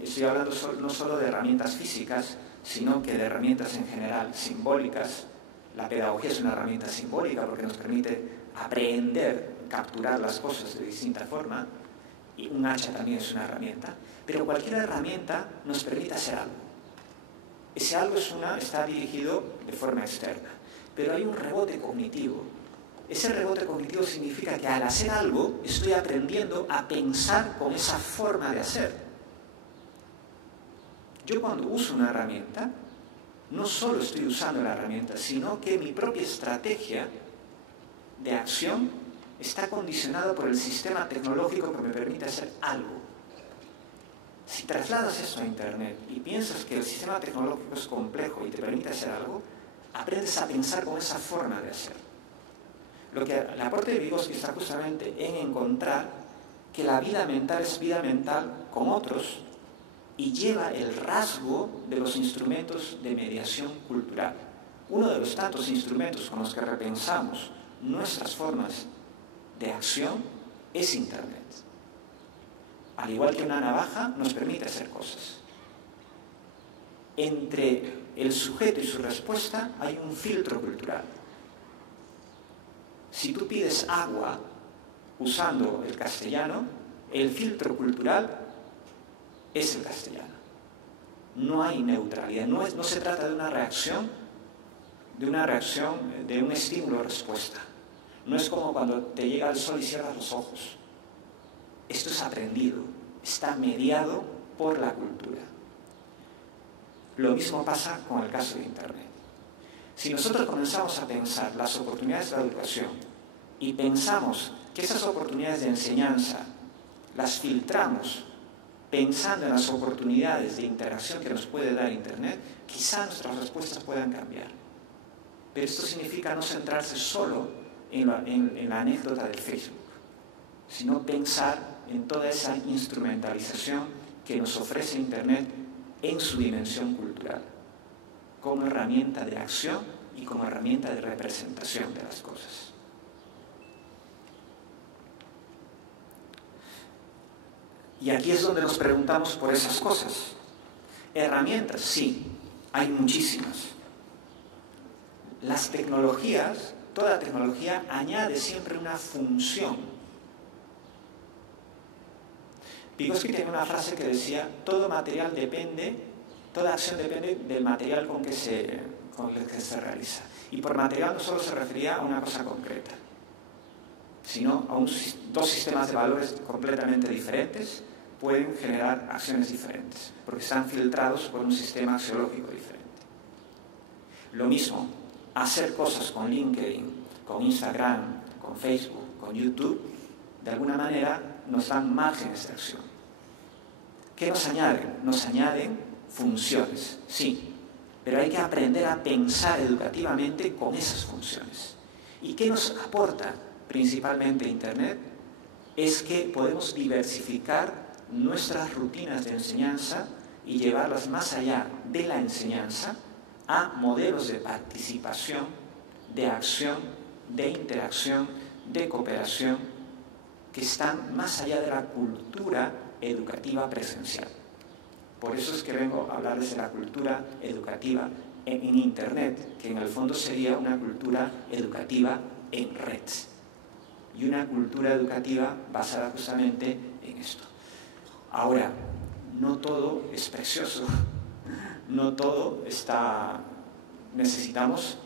estoy hablando no solo de herramientas físicas, sino que de herramientas en general, simbólicas. La pedagogía es una herramienta simbólica porque nos permite aprender, capturar las cosas de distinta forma, y un hacha también es una herramienta, pero cualquier herramienta nos permite hacer algo. Ese algo está dirigido de forma externa, pero hay un rebote cognitivo. Ese rebote cognitivo significa que al hacer algo estoy aprendiendo a pensar con esa forma de hacer. Yo cuando uso una herramienta, no solo estoy usando la herramienta, sino que mi propia estrategia de acción está condicionada por el sistema tecnológico que me permite hacer algo. Si trasladas eso a Internet y piensas que el sistema tecnológico es complejo y te permite hacer algo, aprendes a pensar con esa forma de hacer. El aporte de Vygotsky está justamente en encontrar que la vida mental es vida mental con otros y lleva el rasgo de los instrumentos de mediación cultural. Uno de los tantos instrumentos con los que repensamos nuestras formas de acción es Internet. Al igual que una navaja, nos permite hacer cosas. Entre el sujeto y su respuesta hay un filtro cultural. Si tú pides agua usando el castellano, el filtro cultural es el castellano. No hay neutralidad, no se trata de una reacción, de un estímulo-respuesta. No es como cuando te llega el sol y cierras los ojos. Esto es aprendido, está mediado por la cultura. Lo mismo pasa con el caso de Internet. Si nosotros comenzamos a pensar las oportunidades de la educación y pensamos que esas oportunidades de enseñanza las filtramos pensando en las oportunidades de interacción que nos puede dar Internet, quizá nuestras respuestas puedan cambiar. Pero esto significa no centrarse solo en la anécdota de Facebook, sino pensar en toda esa instrumentalización que nos ofrece Internet en su dimensión cultural, como herramienta de acción y como herramienta de representación de las cosas. Y aquí es donde nos preguntamos por esas cosas. Herramientas, sí, hay muchísimas. Las tecnologías, toda tecnología añade siempre una función. Vygotsky tiene una frase que decía: toda acción depende del material con el que se realiza. Y por material no solo se refería a una cosa concreta, sino a dos sistemas de valores completamente diferentes pueden generar acciones diferentes, porque están filtrados por un sistema axiológico diferente. Lo mismo, hacer cosas con LinkedIn, con Instagram, con Facebook, con YouTube, de alguna manera nos dan márgenes de acción. ¿Qué nos añaden? Nos añaden funciones, sí, pero hay que aprender a pensar educativamente con esas funciones. ¿Y qué nos aporta principalmente Internet? Es que podemos diversificar nuestras rutinas de enseñanza y llevarlas más allá de la enseñanza a modelos de participación, de acción, de interacción, de cooperación, que están más allá de la cultura educativa presencial. Por eso es que vengo a hablarles de la cultura educativa en Internet, que en el fondo sería una cultura educativa en red y una cultura educativa basada justamente en esto. Ahora, no todo es precioso, no todo está... Necesitamos,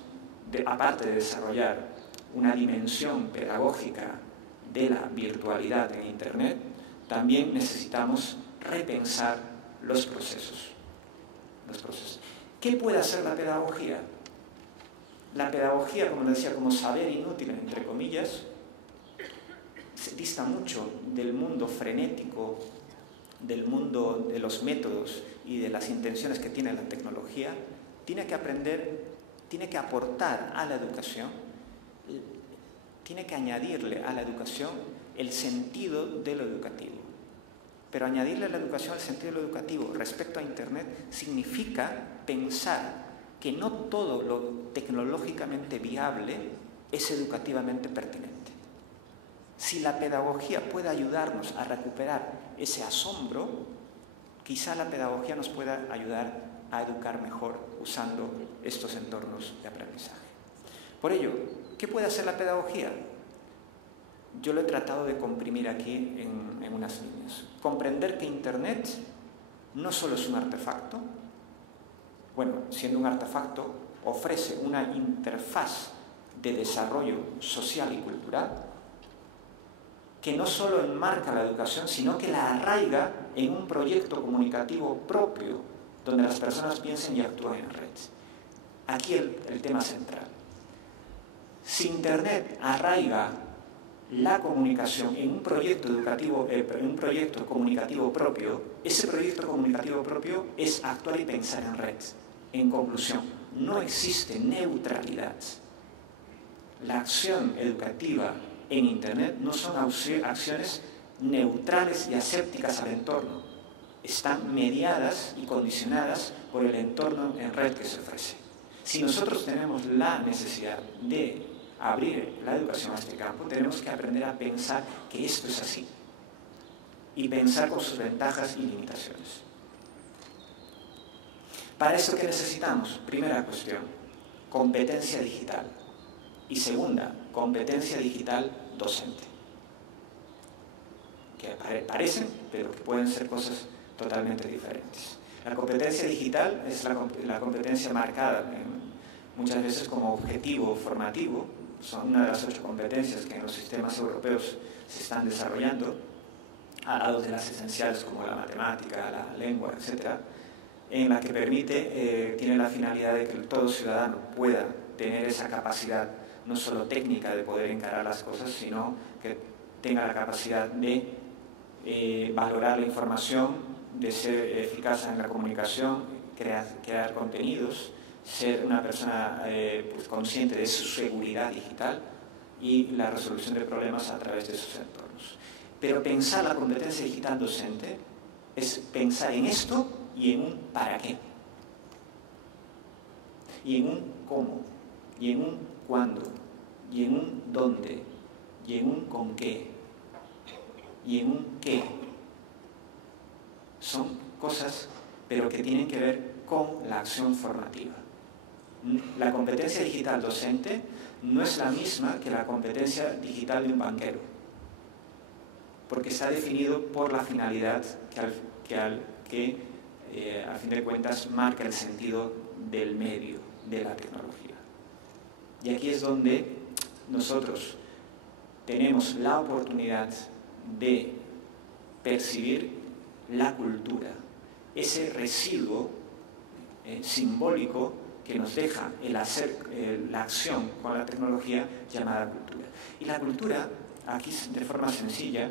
aparte de desarrollar una dimensión pedagógica de la virtualidad en Internet, también necesitamos repensar los procesos. ¿Qué puede hacer la pedagogía? La pedagogía, como decía, como saber inútil, entre comillas, se dista mucho del mundo frenético, del mundo de los métodos y de las intenciones que tiene la tecnología. Tiene que aprender, tiene que aportar a la educación, tiene que añadirle a la educación el sentido de lo educativo. Pero añadirle a la educación el sentido de lo educativo respecto a Internet significa pensar que no todo lo tecnológicamente viable es educativamente pertinente. Si la pedagogía puede ayudarnos a recuperar ese asombro, quizá la pedagogía nos pueda ayudar a educar mejor usando estos entornos de aprendizaje. Por ello, ¿qué puede hacer la pedagogía? Yo lo he tratado de comprimir aquí en unas líneas. Comprender que Internet no solo es un artefacto, bueno, siendo un artefacto, ofrece una interfaz de desarrollo social y cultural que no solo enmarca la educación, sino que la arraiga en un proyecto comunicativo propio, donde las personas piensen y actúen en red. Aquí el tema central. Si Internet arraiga la comunicación en un proyecto educativo, en un proyecto comunicativo propio, ese proyecto comunicativo propio es actuar y pensar en red. En conclusión, no existe neutralidad. La acción educativa en Internet no son acciones neutrales y asépticas al entorno. Están mediadas y condicionadas por el entorno en red que se ofrece. Si nosotros tenemos la necesidad de abrir la educación a este campo, tenemos que aprender a pensar que esto es así y pensar con sus ventajas y limitaciones. ¿Para esto qué necesitamos? Primera cuestión, competencia digital. Y segunda, competencia digital docente. Que parecen, pero que pueden ser cosas totalmente diferentes. La competencia digital es la competencia marcada muchas veces como objetivo formativo. Son una de las 8 competencias que en los sistemas europeos se están desarrollando, al lado de las esenciales como la matemática, la lengua, etc., en la que tiene la finalidad de que todo ciudadano pueda tener esa capacidad no solo técnica de poder encarar las cosas, sino que tenga la capacidad de valorar la información, de ser eficaz en la comunicación, crear contenidos, ser una persona consciente de su seguridad digital y la resolución de problemas a través de esos entornos. Pero pensar la competencia digital docente es pensar en esto y en un para qué, y en un cómo, y en un cuándo, y en un dónde, y en un con qué, y en un qué. Son cosas, pero que tienen que ver con la acción formativa. La competencia digital docente no es la misma que la competencia digital de un banquero, porque está definido por la finalidad que a fin de cuentas marca el sentido del medio, de la tecnología. Y aquí es donde nosotros tenemos la oportunidad de percibir la cultura, ese residuo simbólico que nos deja el hacer la acción con la tecnología llamada cultura. Y la cultura, aquí de forma sencilla,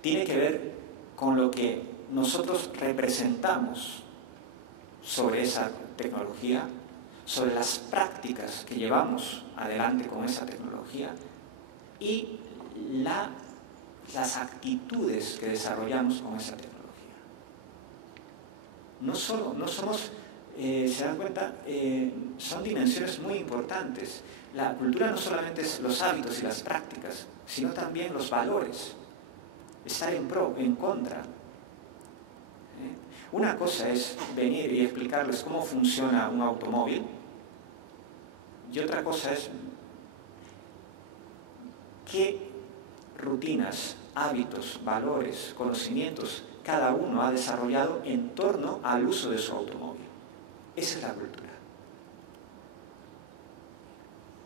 tiene que ver con lo que nosotros representamos sobre esa tecnología, sobre las prácticas que llevamos adelante con esa tecnología y las actitudes que desarrollamos con esa tecnología. No somos, se dan cuenta, son dimensiones muy importantes. La cultura no solamente es los hábitos y las prácticas, sino también los valores. Estar en pro, en contra. Una cosa es venir y explicarles cómo funciona un automóvil, y otra cosa es qué rutinas, hábitos, valores, conocimientos cada uno ha desarrollado en torno al uso de su automóvil. Esa es la cultura.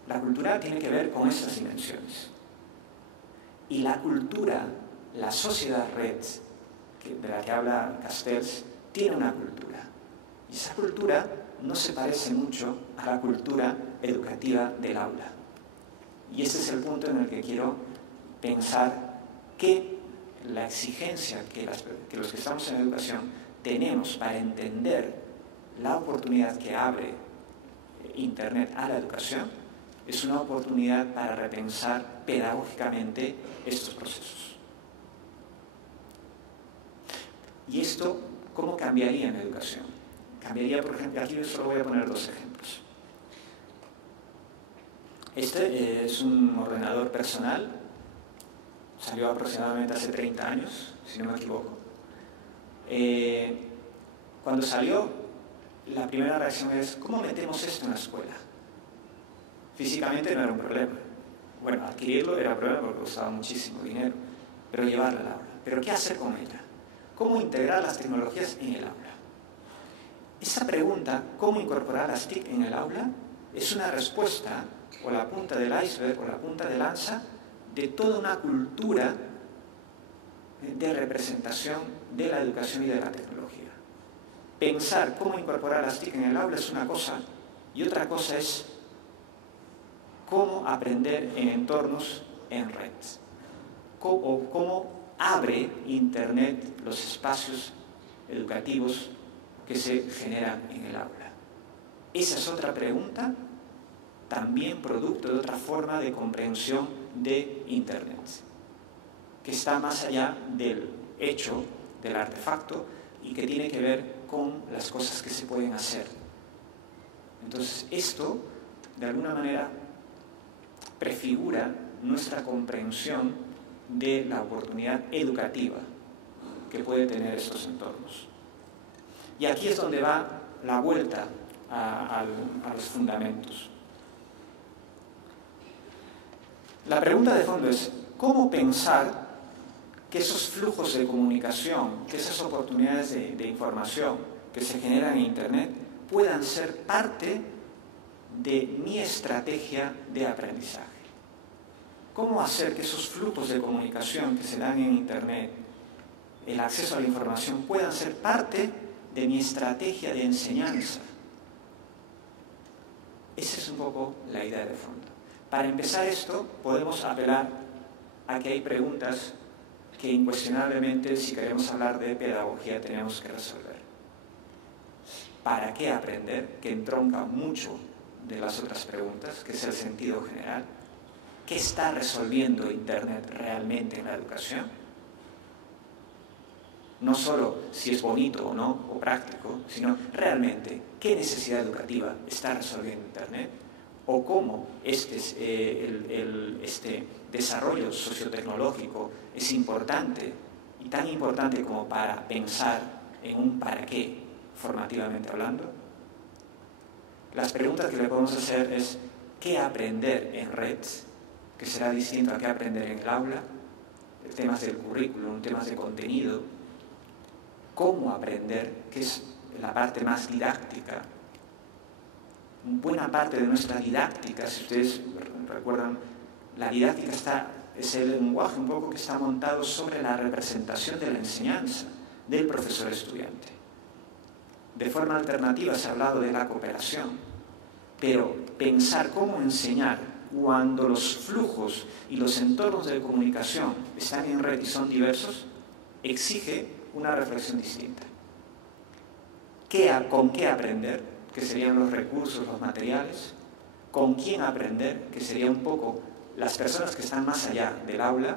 La cultura tiene que ver con esas dimensiones. Y la cultura, la sociedad red, de la que habla Castells tiene una cultura. Y esa cultura no se parece mucho a la cultura educativa del aula. Y ese es el punto en el que quiero pensar que la exigencia que los que estamos en educación tenemos para entender la oportunidad que abre Internet a la educación es una oportunidad para repensar pedagógicamente estos procesos. ¿Y esto cómo cambiaría en la educación? Cambiaría, por ejemplo, aquí solo voy a poner dos ejemplos. Este es un ordenador personal, salió aproximadamente hace 30 años, si no me equivoco. Cuando salió, la primera reacción es, ¿cómo metemos esto en la escuela? Físicamente no era un problema. Bueno, adquirirlo era un problema porque costaba muchísimo dinero, pero llevarla al aula. ¿Pero qué hacer con ella? ¿Cómo integrar las tecnologías en el aula? Esa pregunta, ¿cómo incorporar las TIC en el aula?, es una respuesta, o la punta del iceberg, o la punta de lanza, de toda una cultura de representación de la educación y de la tecnología. Pensar cómo incorporar las TIC en el aula es una cosa, y otra cosa es cómo aprender en entornos en red, o cómo abre Internet los espacios educativos que se generan en el aula. Esa es otra pregunta, también producto de otra forma de comprensión de Internet, que está más allá del hecho, del artefacto, y que tiene que ver con las cosas que se pueden hacer. Entonces, esto, de alguna manera, prefigura nuestra comprensión de la oportunidad educativa que puede tener estos entornos. Y aquí es donde va la vuelta a los fundamentos. La pregunta de fondo es, ¿cómo pensar que esos flujos de comunicación, que esas oportunidades de información que se generan en Internet puedan ser parte de mi estrategia de aprendizaje? ¿Cómo hacer que esos flujos de comunicación que se dan en Internet, el acceso a la información, puedan ser parte de mi estrategia de enseñanza? Esa es un poco la idea de fondo. Para empezar esto, podemos apelar a que hay preguntas que incuestionablemente, si queremos hablar de pedagogía, tenemos que resolver. ¿Para qué aprender? Que entronca mucho de las otras preguntas, que es el sentido general. ¿Qué está resolviendo Internet realmente en la educación? No solo si es bonito o no, o práctico, sino realmente qué necesidad educativa está resolviendo Internet, o cómo este desarrollo sociotecnológico es importante, y tan importante como para pensar en un para qué, formativamente hablando. Las preguntas que le podemos hacer es ¿qué aprender en red?, que será distinto a qué aprender en el aula, temas del currículum, temas de contenido, cómo aprender, que es la parte más didáctica. Buena parte de nuestra didáctica, si ustedes recuerdan, la didáctica es el lenguaje un poco que está montado sobre la representación de la enseñanza del profesor-estudiante. De forma alternativa se ha hablado de la cooperación, pero pensar cómo enseñar cuando los flujos y los entornos de comunicación están en red y son diversos, exige una reflexión distinta. ¿Con qué aprender?, que serían los recursos, los materiales. ¿Con quién aprender?, que sería un poco las personas que están más allá del aula,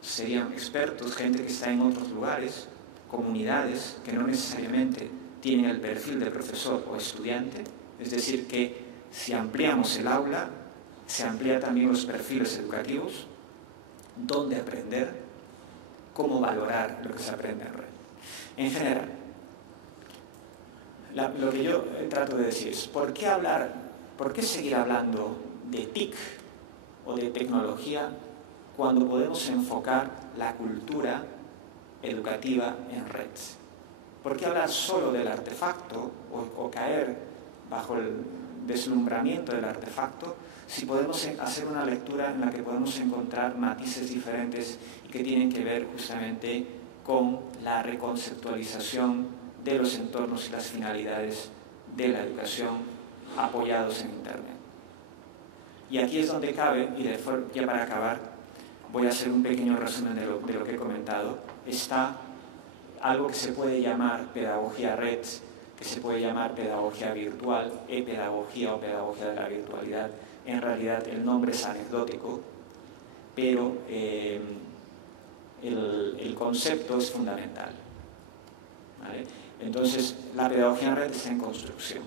serían expertos, gente que está en otros lugares, comunidades que no necesariamente tienen el perfil de profesor o estudiante. Es decir, que si ampliamos el aula, se amplían también los perfiles educativos, dónde aprender, cómo valorar lo que se aprende en red. En general, lo que yo trato de decir es, ¿por qué seguir hablando de TIC o de tecnología cuando podemos enfocar la cultura educativa en red? ¿Por qué hablar solo del artefacto o caer bajo el deslumbramiento del artefacto si podemos hacer una lectura en la que podemos encontrar matices diferentes y que tienen que ver justamente con la reconceptualización de los entornos y las finalidades de la educación apoyados en Internet. Y aquí es donde cabe, y ya para acabar, voy a hacer un pequeño resumen de lo que he comentado. Está algo que se puede llamar pedagogía red, que se puede llamar pedagogía virtual, e-pedagogía o pedagogía de la virtualidad. En realidad el nombre es anecdótico, pero el concepto es fundamental, ¿vale? Entonces, la pedagogía en red está en construcción.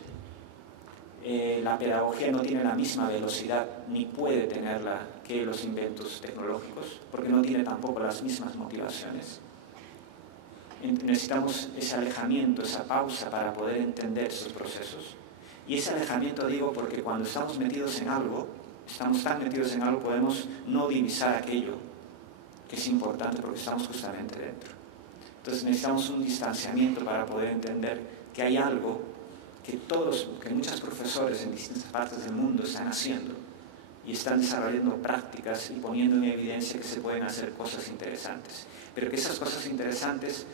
La pedagogía no tiene la misma velocidad, ni puede tenerla, que los inventos tecnológicos, porque no tiene tampoco las mismas motivaciones. Necesitamos ese alejamiento, esa pausa para poder entender esos procesos. Y ese alejamiento digo porque cuando estamos metidos en algo, estamos tan metidos en algo, podemos no divisar aquello que es importante porque estamos justamente dentro. Entonces necesitamos un distanciamiento para poder entender que hay algo que muchos profesores en distintas partes del mundo están haciendo y están desarrollando prácticas y poniendo en evidencia que se pueden hacer cosas interesantes. Pero que esas cosas interesantes,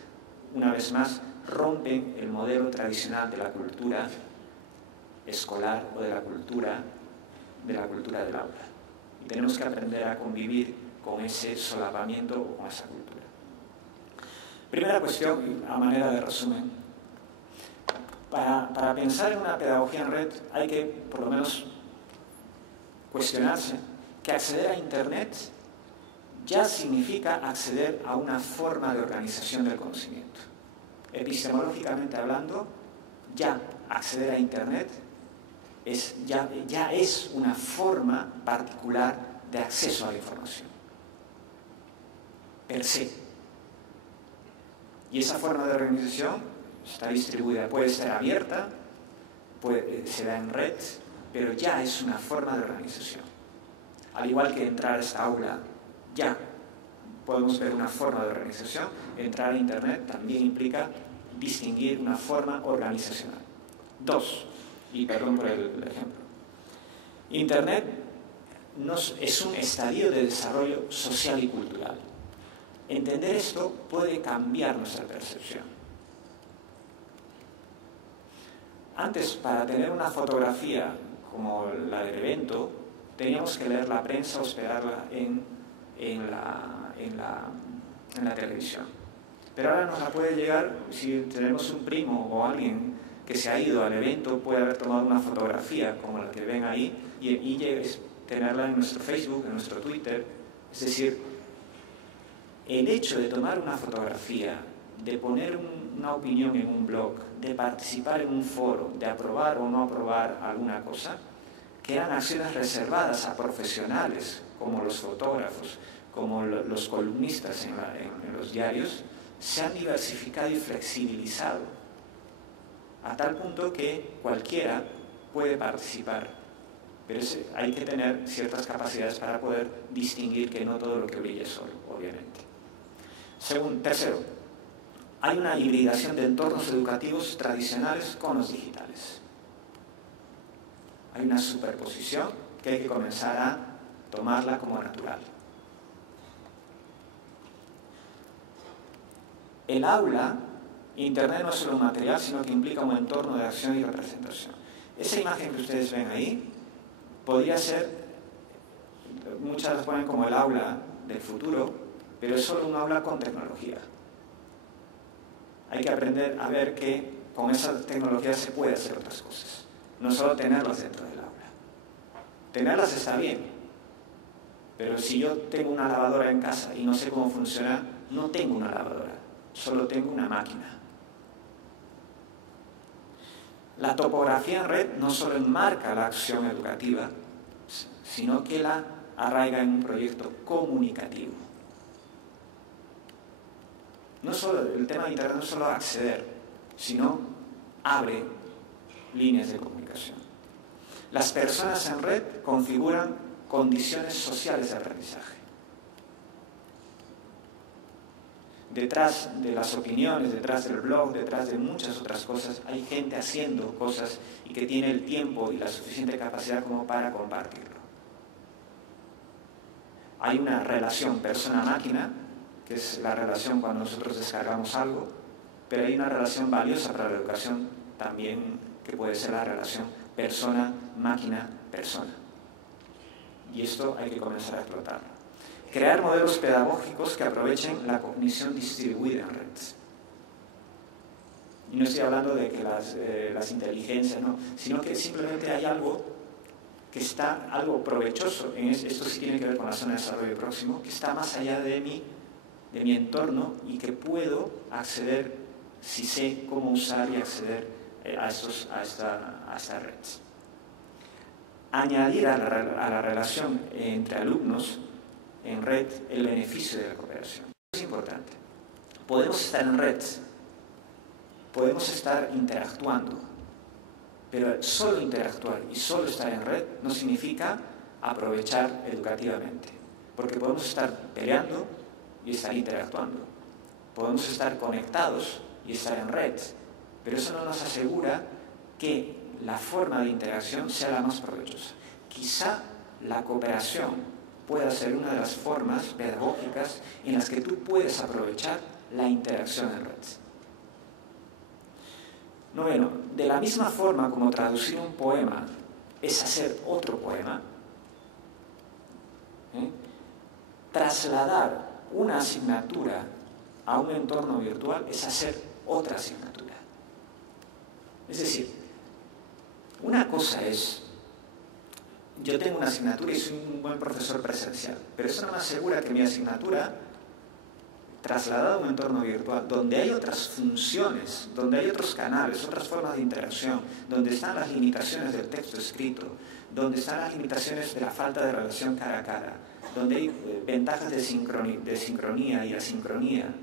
una vez más, rompen el modelo tradicional de la cultura escolar o de la cultura del aula. Y tenemos que aprender a convivir con ese solapamiento o con esa cultura. Primera cuestión, a manera de resumen. Para pensar en una pedagogía en red hay que, por lo menos, cuestionarse que acceder a Internet ya significa acceder a una forma de organización del conocimiento. Epistemológicamente hablando, ya acceder a Internet ya es una forma particular de acceso a la información, per se. Y esa forma de organización está distribuida, puede ser abierta, se da en red, pero ya es una forma de organización. Al igual que entrar a esta aula, ya podemos ver una forma de organización. Entrar a Internet también implica distinguir una forma organizacional. Dos, y perdón por el ejemplo, Internet es un estadio de desarrollo social y cultural. Entender esto puede cambiar nuestra percepción. Antes, para tener una fotografía como la del evento, teníamos que leer la prensa o esperarla en la televisión. Pero ahora nos la puede llegar, si tenemos un primo o alguien que se ha ido al evento, puede haber tomado una fotografía como la que ven ahí y tenerla en nuestro Facebook, en nuestro Twitter. Es decir, el hecho de tomar una fotografía, de poner una opinión en un blog, de participar en un foro, de aprobar o no aprobar alguna cosa, que eran acciones reservadas a profesionales como los fotógrafos, como los columnistas en los diarios, se han diversificado y flexibilizado a tal punto que cualquiera puede participar. Pero hay que tener ciertas capacidades para poder distinguir que no todo lo que brilla es oro, obviamente. Tercero, hay una hibridación de entornos educativos tradicionales con los digitales. Hay una superposición que hay que comenzar a tomarla como natural. El aula, Internet no es solo un material, sino que implica un entorno de acción y representación. Esa imagen que ustedes ven ahí podría ser, muchas las ponen como el aula del futuro, pero es solo un aula con tecnología. Hay que aprender a ver que con esa tecnología se puede hacer otras cosas, no solo tenerlas dentro del aula. Tenerlas está bien, pero si yo tengo una lavadora en casa y no sé cómo funciona, no tengo una lavadora, solo tengo una máquina. La topografía en red no solo enmarca la acción educativa, sino que la arraiga en un proyecto comunicativo. El tema de Internet no es solo acceder, sino abre líneas de comunicación. Las personas en red configuran condiciones sociales de aprendizaje. Detrás de las opiniones, detrás del blog, detrás de muchas otras cosas, hay gente haciendo cosas y que tiene el tiempo y la suficiente capacidad como para compartirlo. Hay una relación persona-máquina que es la relación cuando nosotros descargamos algo, pero hay una relación valiosa para la educación también, que puede ser la relación persona-máquina-persona. Y esto hay que comenzar a explotarlo. Crear modelos pedagógicos que aprovechen la cognición distribuida en redes. Y no estoy hablando de que las inteligencias, no, sino que simplemente hay algo que está, algo provechoso, esto sí tiene que ver con la zona de desarrollo próximo, que está más allá de mi entorno y que puedo acceder si sé cómo usar y acceder a estas redes. Añadir a la relación entre alumnos en red el beneficio de la cooperación. Es importante. Podemos estar en red, podemos estar interactuando, pero solo interactuar y solo estar en red no significa aprovechar educativamente, porque podemos estar peleando y estar interactuando, podemos estar conectados y estar en red, pero eso no nos asegura que la forma de interacción sea la más provechosa. Quizá la cooperación pueda ser una de las formas pedagógicas en las que tú puedes aprovechar la interacción en red. Noveno, de la misma forma como traducir un poema es hacer otro poema, trasladar una asignatura a un entorno virtual es hacer otra asignatura. Es decir, una cosa es, yo tengo una asignatura y soy un buen profesor presencial, pero eso no me asegura que mi asignatura, trasladada a un entorno virtual, donde hay otras funciones, donde hay otros canales, otras formas de interacción, donde están las limitaciones del texto escrito, donde están las limitaciones de la falta de relación cara a cara, donde hay ventajas de sincronía y asincronía.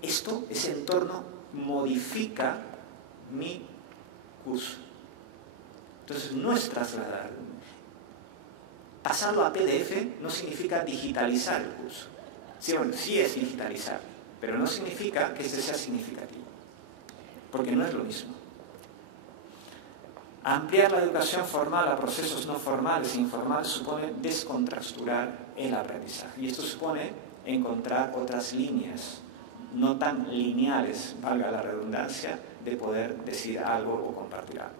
Ese entorno modifica mi curso. Entonces, no es trasladar. Pasarlo a PDF no significa digitalizar el curso. Sí, bueno, sí es digitalizar, pero no significa que este sea significativo, porque no es lo mismo. Ampliar la educación formal a procesos no formales e informales supone descontracturar el aprendizaje. Y esto supone encontrar otras líneas, no tan lineales, valga la redundancia, de poder decir algo o compartir algo.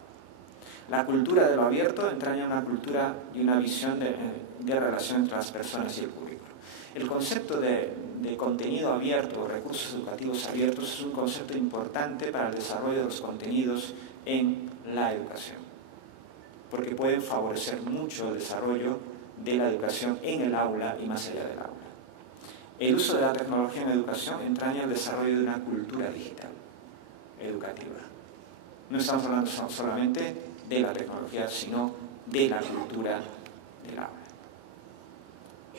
La cultura de lo abierto entraña una cultura y una visión de relación entre las personas y el currículo. El concepto de contenido abierto o recursos educativos abiertos es un concepto importante para el desarrollo de los contenidos en la educación, porque pueden favorecer mucho el desarrollo de la educación en el aula y más allá del aula. El uso de la tecnología en educación entraña el desarrollo de una cultura digital educativa. No estamos hablando solamente de la tecnología, sino de la cultura del aula.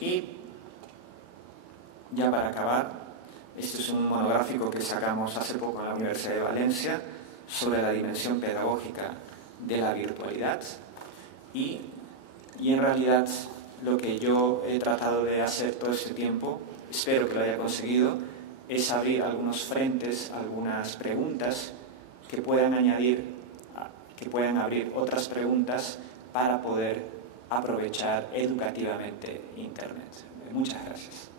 Y ya para acabar, este es un monográfico que sacamos hace poco en la Universidad de Valencia sobre la dimensión pedagógica de la virtualidad y en realidad lo que yo he tratado de hacer todo este tiempo, espero que lo haya conseguido, es abrir algunos frentes, algunas preguntas que puedan abrir otras preguntas para poder aprovechar educativamente Internet. Muchas gracias.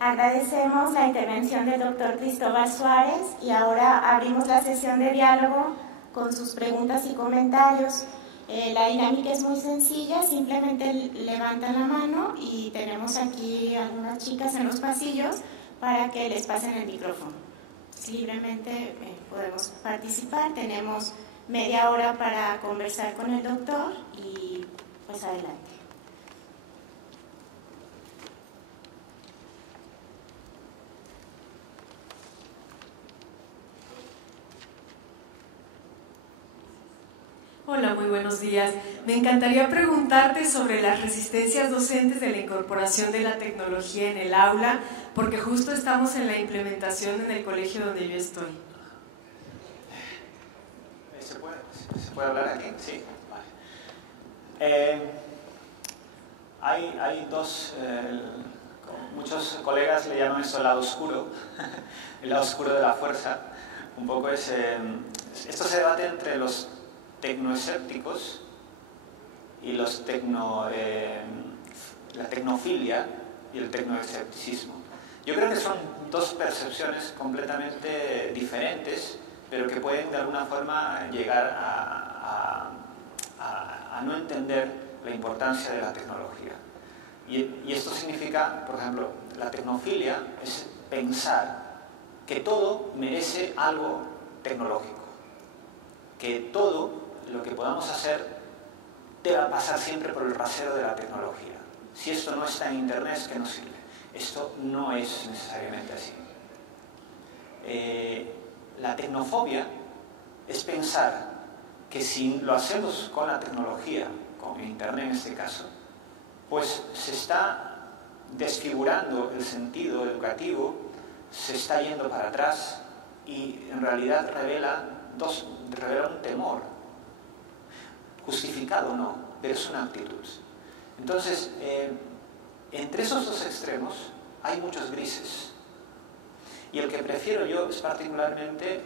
Agradecemos la intervención del doctor Cristóbal Suárez y ahora abrimos la sesión de diálogo con sus preguntas y comentarios. La dinámica es muy sencilla, simplemente levantan la mano y tenemos aquí algunas chicas en los pasillos para que les pasen el micrófono. Libremente podemos participar, tenemos media hora para conversar con el doctor y pues adelante. Hola. Hola, muy buenos días. Me encantaría preguntarte sobre las resistencias docentes de la incorporación de la tecnología en el aula, porque justo estamos en la implementación en el colegio donde yo estoy. ¿Se puede hablar aquí? Sí. Vale. Hay dos, muchos colegas le llaman esto el lado oscuro, el lado oscuro de la fuerza. Un poco esto se debate entre los tecnoescépticos y la tecnofilia y el tecnoescepticismo. Yo creo que son dos percepciones completamente diferentes, pero que pueden de alguna forma llegar a no entender la importancia de la tecnología. Y esto significa, por ejemplo, la tecnofilia es pensar que todo merece algo tecnológico, que todo lo que podamos hacer debe pasar siempre por el rasero de la tecnología. Si esto no está en Internet, es que no sirve. Esto no es necesariamente así. La tecnofobia es pensar que si lo hacemos con la tecnología, con Internet en este caso, pues se está desfigurando el sentido educativo, se está yendo para atrás y en realidad revela un temor, justificado o no, pero es una actitud. Entonces, entre esos dos extremos hay muchos grises. Y el que prefiero yo es particularmente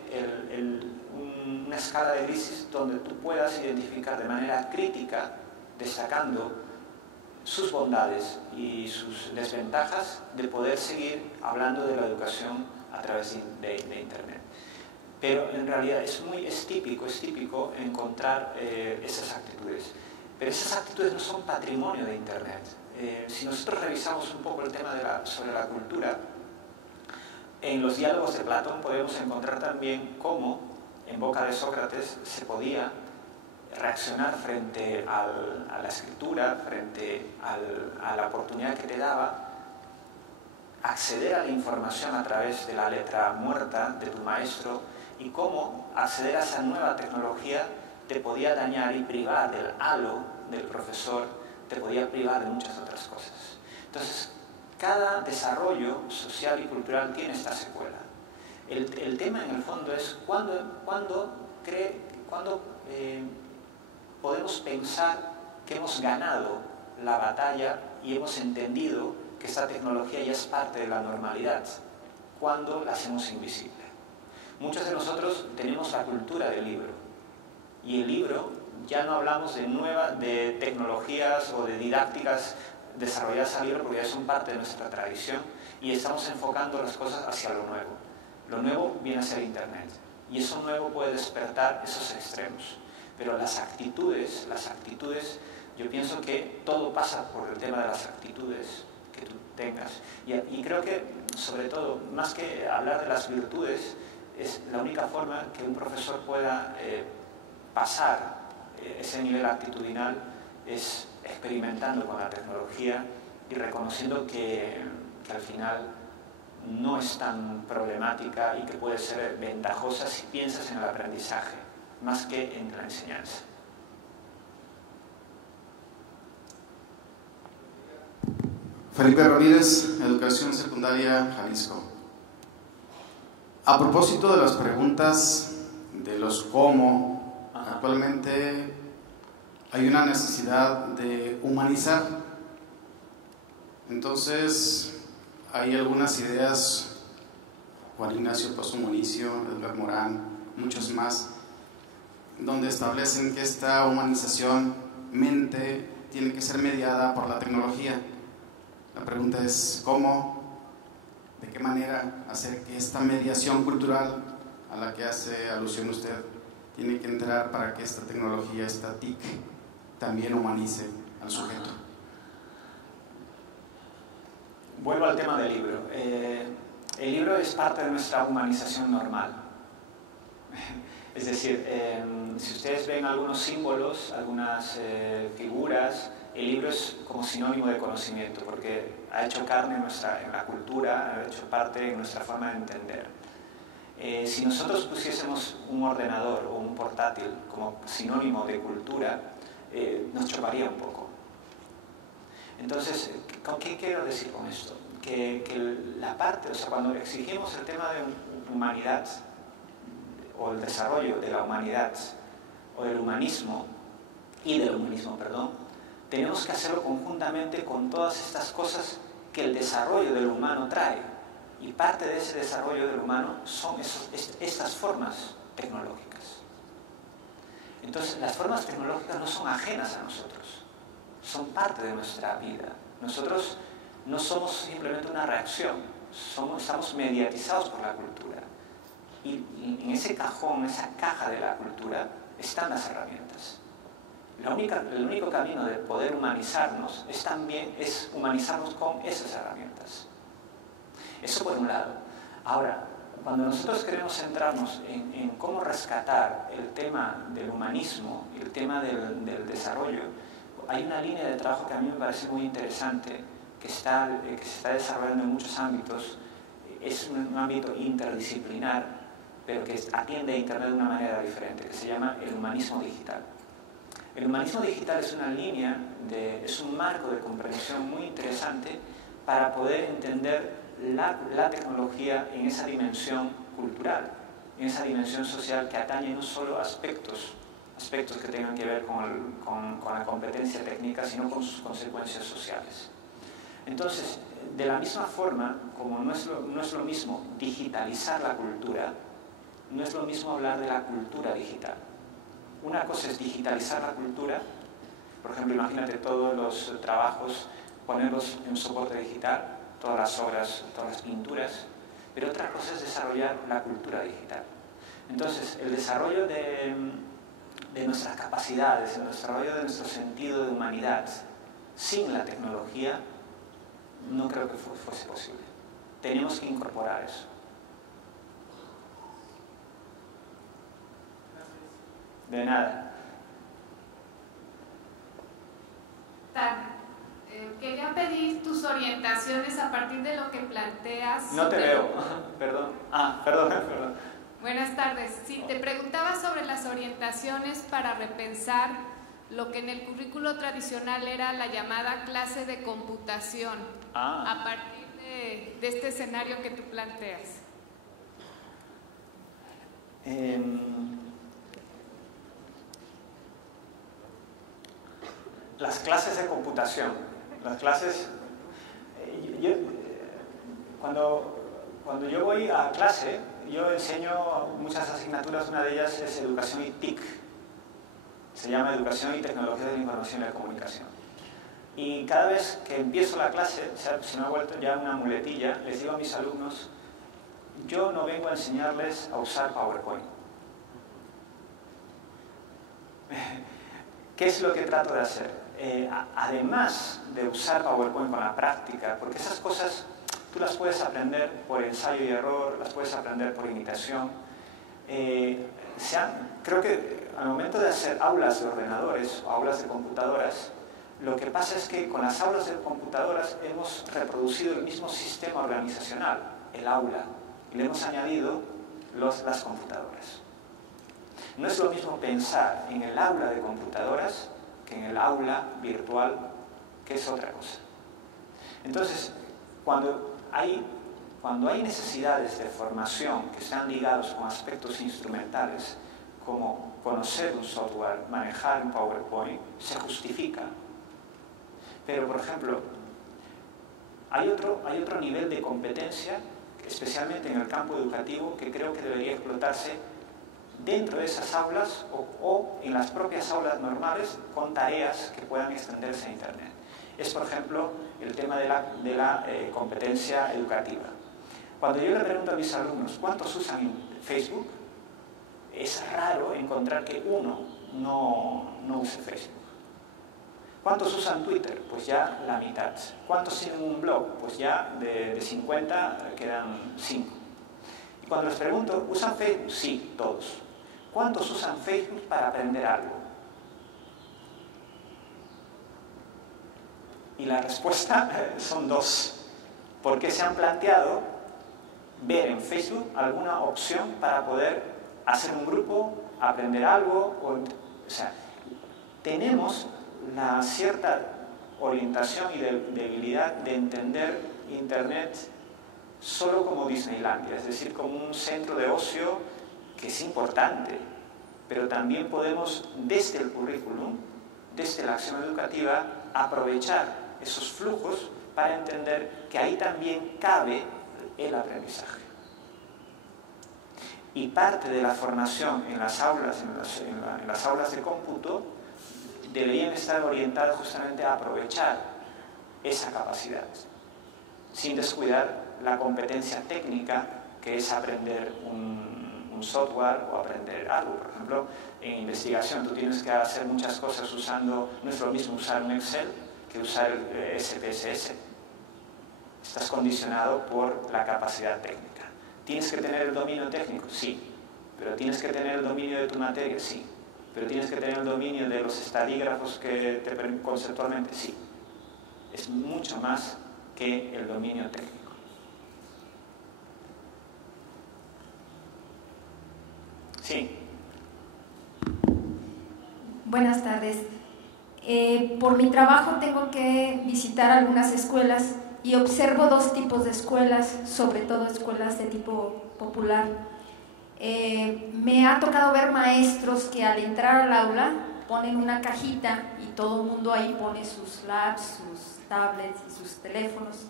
una escala de grises donde tú puedas identificar de manera crítica, destacando sus bondades y sus desventajas de poder seguir hablando de la educación a través de Internet. Pero en realidad es típico encontrar esas actitudes. Pero esas actitudes no son patrimonio de Internet. Si nosotros revisamos un poco el tema sobre la cultura, en los diálogos de Platón podemos encontrar también cómo en boca de Sócrates se podía reaccionar frente a la escritura, frente a la oportunidad que te daba acceder a la información a través de la letra muerta de tu maestro, y cómo acceder a esa nueva tecnología te podía dañar y privar del halo del profesor, te podía privar de muchas otras cosas. Entonces, cada desarrollo social y cultural tiene esta secuela. El tema en el fondo es cuándo podemos pensar que hemos ganado la batalla y hemos entendido que esta tecnología ya es parte de la normalidad, cuando la hacemos invisible. Muchos de nosotros tenemos la cultura del libro, y el libro, ya no hablamos de tecnologías o de didácticas desarrolladas al libro, porque ya son parte de nuestra tradición, y estamos enfocando las cosas hacia lo nuevo. Lo nuevo viene a ser Internet, y eso nuevo puede despertar esos extremos. Pero las actitudes, yo pienso que todo pasa por el tema de las actitudes que tú tengas. Y creo que, sobre todo, más que hablar de las virtudes, es la única forma que un profesor pueda pasar ese nivel actitudinal es experimentando con la tecnología y reconociendo que al final no es tan problemática y que puede ser ventajosa si piensas en el aprendizaje más que en la enseñanza. Felipe Ramírez, Educación Secundaria, Jalisco. A propósito de las preguntas de los cómo, actualmente hay una necesidad de humanizar. Entonces, hay algunas ideas, Juan Ignacio Pozo Municio, Edgar Morán, muchos más, donde establecen que esta humanización mente tiene que ser mediada por la tecnología. La pregunta es ¿cómo? ¿De qué manera hacer que esta mediación cultural a la que hace alusión usted tiene que entrar para que esta tecnología, esta TIC, también humanice al sujeto? Vuelvo al tema del libro. El libro es parte de nuestra humanización normal. Es decir, si ustedes ven algunos símbolos, algunas figuras, el libro es como sinónimo de conocimiento, porque ha hecho carne en la cultura, ha hecho parte en nuestra forma de entender. Si nosotros pusiésemos un ordenador o un portátil como sinónimo de cultura, nos chocaría un poco. Entonces, ¿qué quiero decir con esto? Que la parte, o sea, cuando exigimos el tema de humanidad, o el desarrollo de la humanidad, o del humanismo, tenemos que hacerlo conjuntamente con todas estas cosas que el desarrollo del humano trae. Y parte de ese desarrollo del humano son estas formas tecnológicas. Entonces, las formas tecnológicas no son ajenas a nosotros, son parte de nuestra vida. Nosotros no somos simplemente una reacción, estamos mediatizados por la cultura. Y en ese cajón, esa caja de la cultura, están las herramientas. El único camino de poder humanizarnos es humanizarnos con esas herramientas. Eso por un lado. Ahora, cuando nosotros queremos centrarnos en cómo rescatar el tema del humanismo y el tema del desarrollo, hay una línea de trabajo que a mí me parece muy interesante, que se está desarrollando en muchos ámbitos. Es un ámbito interdisciplinar, pero que atiende a Internet de una manera diferente, que se llama el humanismo digital. El humanismo digital es una línea, es un marco de comprensión muy interesante para poder entender la tecnología en esa dimensión cultural, en esa dimensión social que atañe no solo aspectos que tengan que ver con la competencia técnica, sino con sus consecuencias sociales. Entonces, de la misma forma, como no es lo mismo digitalizar la cultura, no es lo mismo hablar de la cultura digital. Una cosa es digitalizar la cultura, por ejemplo, imagínate todos los trabajos, ponerlos en soporte digital, todas las obras, todas las pinturas, pero otra cosa es desarrollar la cultura digital. Entonces, el desarrollo de nuestras capacidades, el desarrollo de nuestro sentido de humanidad, sin la tecnología, no creo que fuese posible. Tenemos que incorporar eso. De nada. Quería pedir tus orientaciones a partir de lo que planteas. No te veo, perdón. Perdón. Buenas tardes. Sí, te preguntaba sobre las orientaciones para repensar lo que en el currículo tradicional era la llamada clase de computación, a partir de este escenario que tú planteas. Las clases de computación. Las clases... Cuando yo voy a clase, yo enseño muchas asignaturas. Una de ellas es Educación y TIC. Se llama Educación y Tecnología de la Información y la Comunicación. Y cada vez que empiezo la clase, se me ha vuelto ya una muletilla, les digo a mis alumnos, yo no vengo a enseñarles a usar PowerPoint. ¿Qué es lo que trato de hacer? Además de usar PowerPoint con la práctica, porque esas cosas tú las puedes aprender por ensayo y error, las puedes aprender por imitación. Creo que al momento de hacer aulas de ordenadores o aulas de computadoras, lo que pasa es que con las aulas de computadoras hemos reproducido el mismo sistema organizacional, el aula, y le hemos añadido las computadoras. No es lo mismo pensar en el aula de computadoras que en el aula virtual, que es otra cosa. Entonces, cuando hay necesidades de formación que están ligados con aspectos instrumentales, como conocer un software, manejar un PowerPoint, se justifica. Pero, por ejemplo, hay otro nivel de competencia, especialmente en el campo educativo, que creo que debería explotarse dentro de esas aulas o en las propias aulas normales con tareas que puedan extenderse a Internet. Es, por ejemplo, el tema de la competencia educativa. Cuando yo le pregunto a mis alumnos cuántos usan Facebook, es raro encontrar que uno no use Facebook. ¿Cuántos usan Twitter? Pues ya la mitad. ¿Cuántos tienen un blog? Pues ya de 50 quedan 5. Y cuando les pregunto, ¿usan Facebook? Sí, todos. ¿Cuántos usan Facebook para aprender algo? Y la respuesta son 2. Porque se han planteado ver en Facebook alguna opción para poder hacer un grupo, aprender algo. O sea, tenemos la cierta orientación y debilidad de entender Internet solo como Disneylandia, es decir, como un centro de ocio que es importante, pero también podemos, desde el currículum, desde la acción educativa, aprovechar esos flujos para entender que ahí también cabe el aprendizaje. Y parte de la formación en las aulas, en las aulas de cómputo, deberían estar orientadas justamente a aprovechar esa capacidad, sin descuidar la competencia técnica que es aprender un software o aprender algo. Por ejemplo, en investigación tú tienes que hacer muchas cosas usando, no es lo mismo usar un Excel que usar el SPSS. Estás condicionado por la capacidad técnica. ¿Tienes que tener el dominio técnico? Sí. ¿Pero tienes que tener el dominio de tu materia? Sí. ¿Pero tienes que tener el dominio de los estadígrafos que te permiten conceptualmente? Sí. Es mucho más que el dominio técnico. Sí. Buenas tardes. Por mi trabajo tengo que visitar algunas escuelas y observo dos tipos de escuelas, sobre todo escuelas de tipo popular. Me ha tocado ver maestros que al entrar al aula ponen una cajita y todo el mundo ahí pone sus labs, sus tablets y sus teléfonos.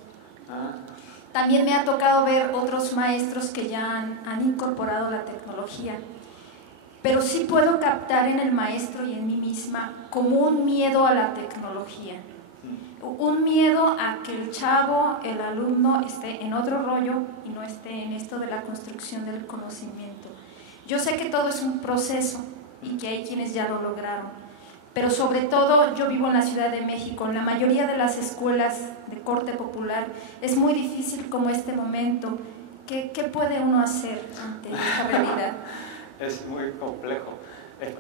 También me ha tocado ver otros maestros que ya han incorporado la tecnología. Pero sí puedo captar en el maestro y en mí misma como un miedo a la tecnología. Un miedo a que el chavo, el alumno, esté en otro rollo y no esté en esto de la construcción del conocimiento. Yo sé que todo es un proceso y que hay quienes ya lo lograron, pero sobre todo yo vivo en la Ciudad de México. En la mayoría de las escuelas de corte popular es muy difícil como este momento. ¿Qué puede uno hacer ante esta realidad? Es muy complejo.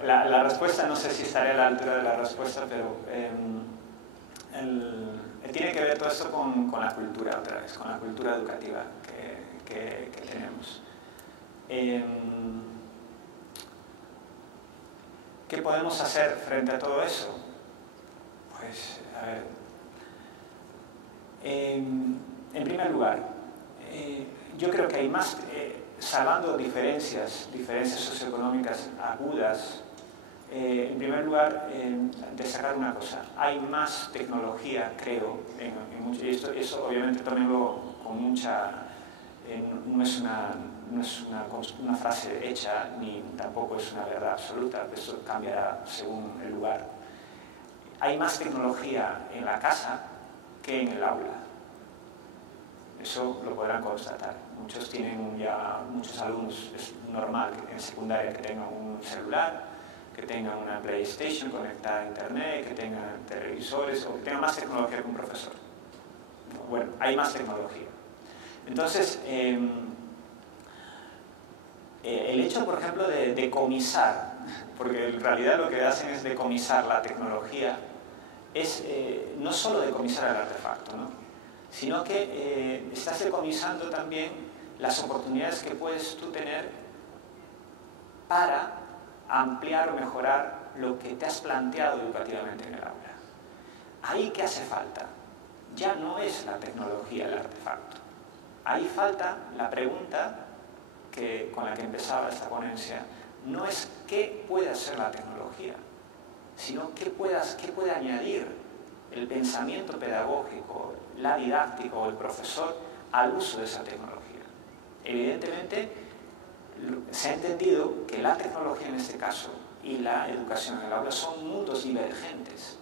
La respuesta, no sé si estaré a la altura de la respuesta, pero tiene que ver todo esto con la cultura, otra vez, con la cultura educativa que tenemos. ¿Qué podemos hacer frente a todo eso? Pues, a ver, en primer lugar, yo creo que hay más, salvando diferencias socioeconómicas agudas, en primer lugar, destacar una cosa: hay más tecnología, creo, y eso obviamente tomémoslo con mucha, no es una frase hecha, ni tampoco es una verdad absoluta, eso cambiará según el lugar. Hay más tecnología en la casa que en el aula. Eso lo podrán constatar. Muchos alumnos, es normal que en secundaria que tengan un celular, que tengan una PlayStation conectada a internet, que tengan televisores, o que tengan más tecnología que un profesor. Bueno, hay más tecnología. Entonces, el hecho, por ejemplo, de decomisar, porque en realidad lo que hacen es decomisar la tecnología, es no solo decomisar el artefacto, ¿no?, sino que estás decomisando también las oportunidades que puedes tú tener para ampliar o mejorar lo que te has planteado educativamente en el aula. Ahí, ¿qué hace falta? Ya no es la tecnología el artefacto. Ahí falta la pregunta con la que empezaba esta ponencia. No es qué puede hacer la tecnología, sino qué puede añadir el pensamiento pedagógico, la didáctica o el profesor al uso de esa tecnología. Evidentemente, se ha entendido que la tecnología en este caso y la educación en el aula son mundos divergentes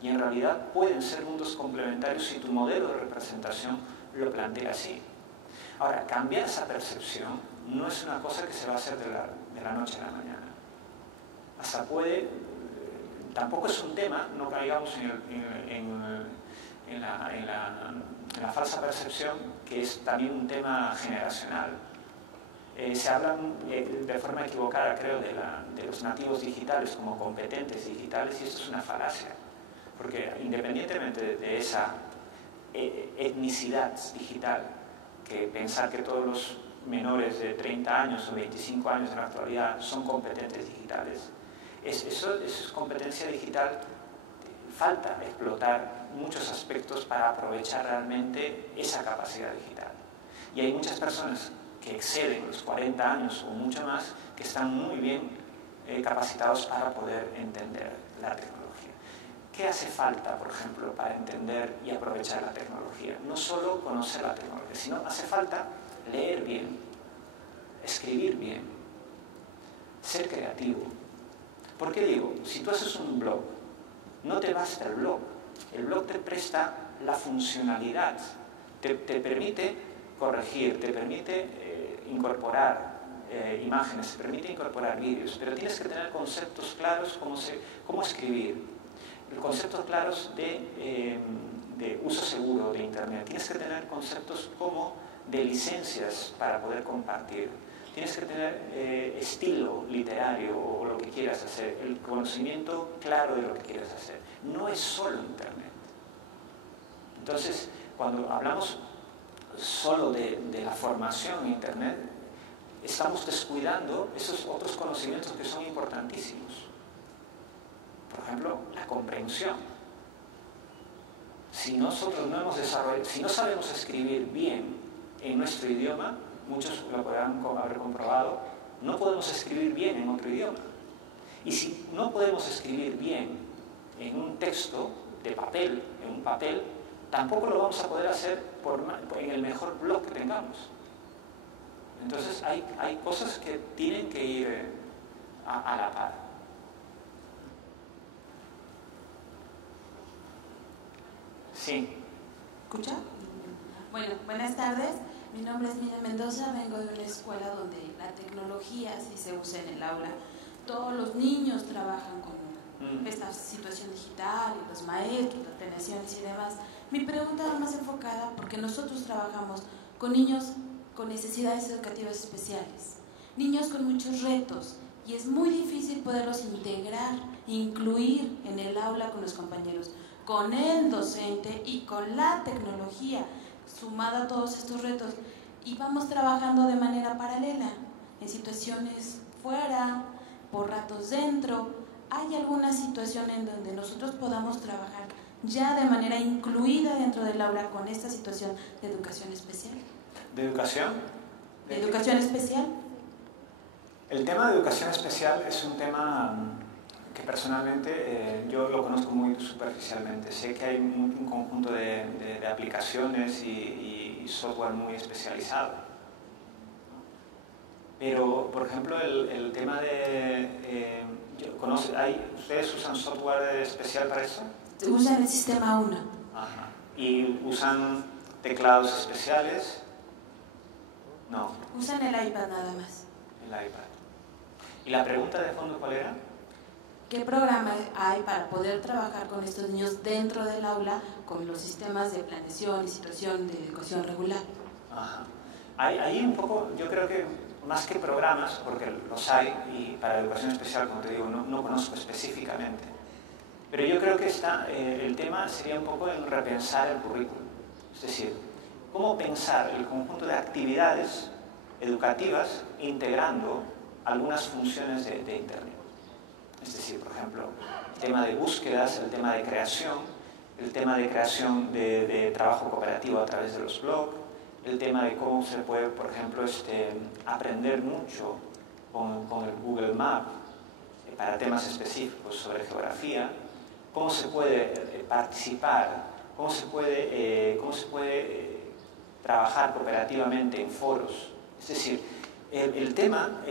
y en realidad pueden ser mundos complementarios si tu modelo de representación lo plantea así. Ahora, cambiar esa percepción no es una cosa que se va a hacer de la noche a la mañana. Tampoco es un tema, no caigamos en la falsa percepción, que es también un tema generacional. Se habla de forma equivocada, creo, de los nativos digitales como competentes digitales, y esto es una falacia, porque independientemente de esa etnicidad digital, que pensar que todos los menores de 30 años o 25 años en la actualidad son competentes digitales. Eso es competencia digital. Falta explotar muchos aspectos para aprovechar realmente esa capacidad digital. Y hay muchas personas que exceden los 40 años o mucho más que están muy bien capacitados para poder entender la tecnología. ¿Qué hace falta, por ejemplo, para entender y aprovechar la tecnología? No solo conocer la tecnología, sino hace falta leer bien, escribir bien, ser creativo. ¿Por qué digo? Si tú haces un blog, no te basta el blog. El blog te presta la funcionalidad, te permite corregir, te permite incorporar imágenes, te permite incorporar vídeos, pero tienes que tener conceptos claros cómo escribir, conceptos claros de uso seguro de Internet, tienes que tener conceptos como de licencias para poder compartir, tienes que tener estilo literario o lo que quieras hacer, el conocimiento claro de lo que quieras hacer. No es solo Internet. Entonces, cuando hablamos solo de la formación en Internet, estamos descuidando esos otros conocimientos que son importantísimos. Por ejemplo, la comprensión. Si nosotros no hemos desarrollado, si no sabemos escribir bien en nuestro idioma, muchos lo podrán haber comprobado, no podemos escribir bien en otro idioma. Y si no podemos escribir bien en un texto de papel, en un papel, tampoco lo vamos a poder hacer en el mejor blog que tengamos. Entonces hay cosas que tienen que ir a la par. Sí. ¿Escucha? Bueno, buenas tardes. Mi nombre es Miriam Mendoza, vengo de una escuela donde la tecnología sí se usa en el aula. Todos los niños trabajan con esta situación digital, y los maestros, las planeaciones y demás. Mi pregunta va más enfocada porque nosotros trabajamos con niños con necesidades educativas especiales, niños con muchos retos, y es muy difícil poderlos integrar, incluir en el aula con los compañeros, con el docente y con la tecnología, sumada a todos estos retos. Y vamos trabajando de manera paralela, en situaciones fuera, por ratos dentro. ¿Hay alguna situación en donde nosotros podamos trabajar ya de manera incluida dentro del aula con esta situación de educación especial? ¿De educación? ¿De educación especial? El tema de educación especial es un tema que personalmente yo lo conozco muy superficialmente. Sé que hay un conjunto de aplicaciones y software muy especializado. Pero, por ejemplo, el tema de... ¿Ustedes usan software especial para eso? Usan el sistema 1. Ajá. ¿Y usan teclados especiales? No. Usan el iPad nada más. El iPad. ¿Y la pregunta de fondo cuál era? ¿Qué programa hay para poder trabajar con estos niños dentro del aula con los sistemas de planeación y situación de educación regular? Ajá. Ahí un poco, yo creo que más que programas, porque los hay, y para educación especial, como te digo, no conozco específicamente, pero yo creo que el tema sería un poco en repensar el currículum. Es decir, cómo pensar el conjunto de actividades educativas integrando algunas funciones de Internet. Es decir, por ejemplo, el tema de búsquedas, el tema de creación de trabajo cooperativo a través de los blogs, el tema de cómo se puede, por ejemplo, aprender mucho con el Google Maps para temas específicos sobre geografía, cómo se puede participar, cómo se puede trabajar cooperativamente en foros. Es decir, el tema,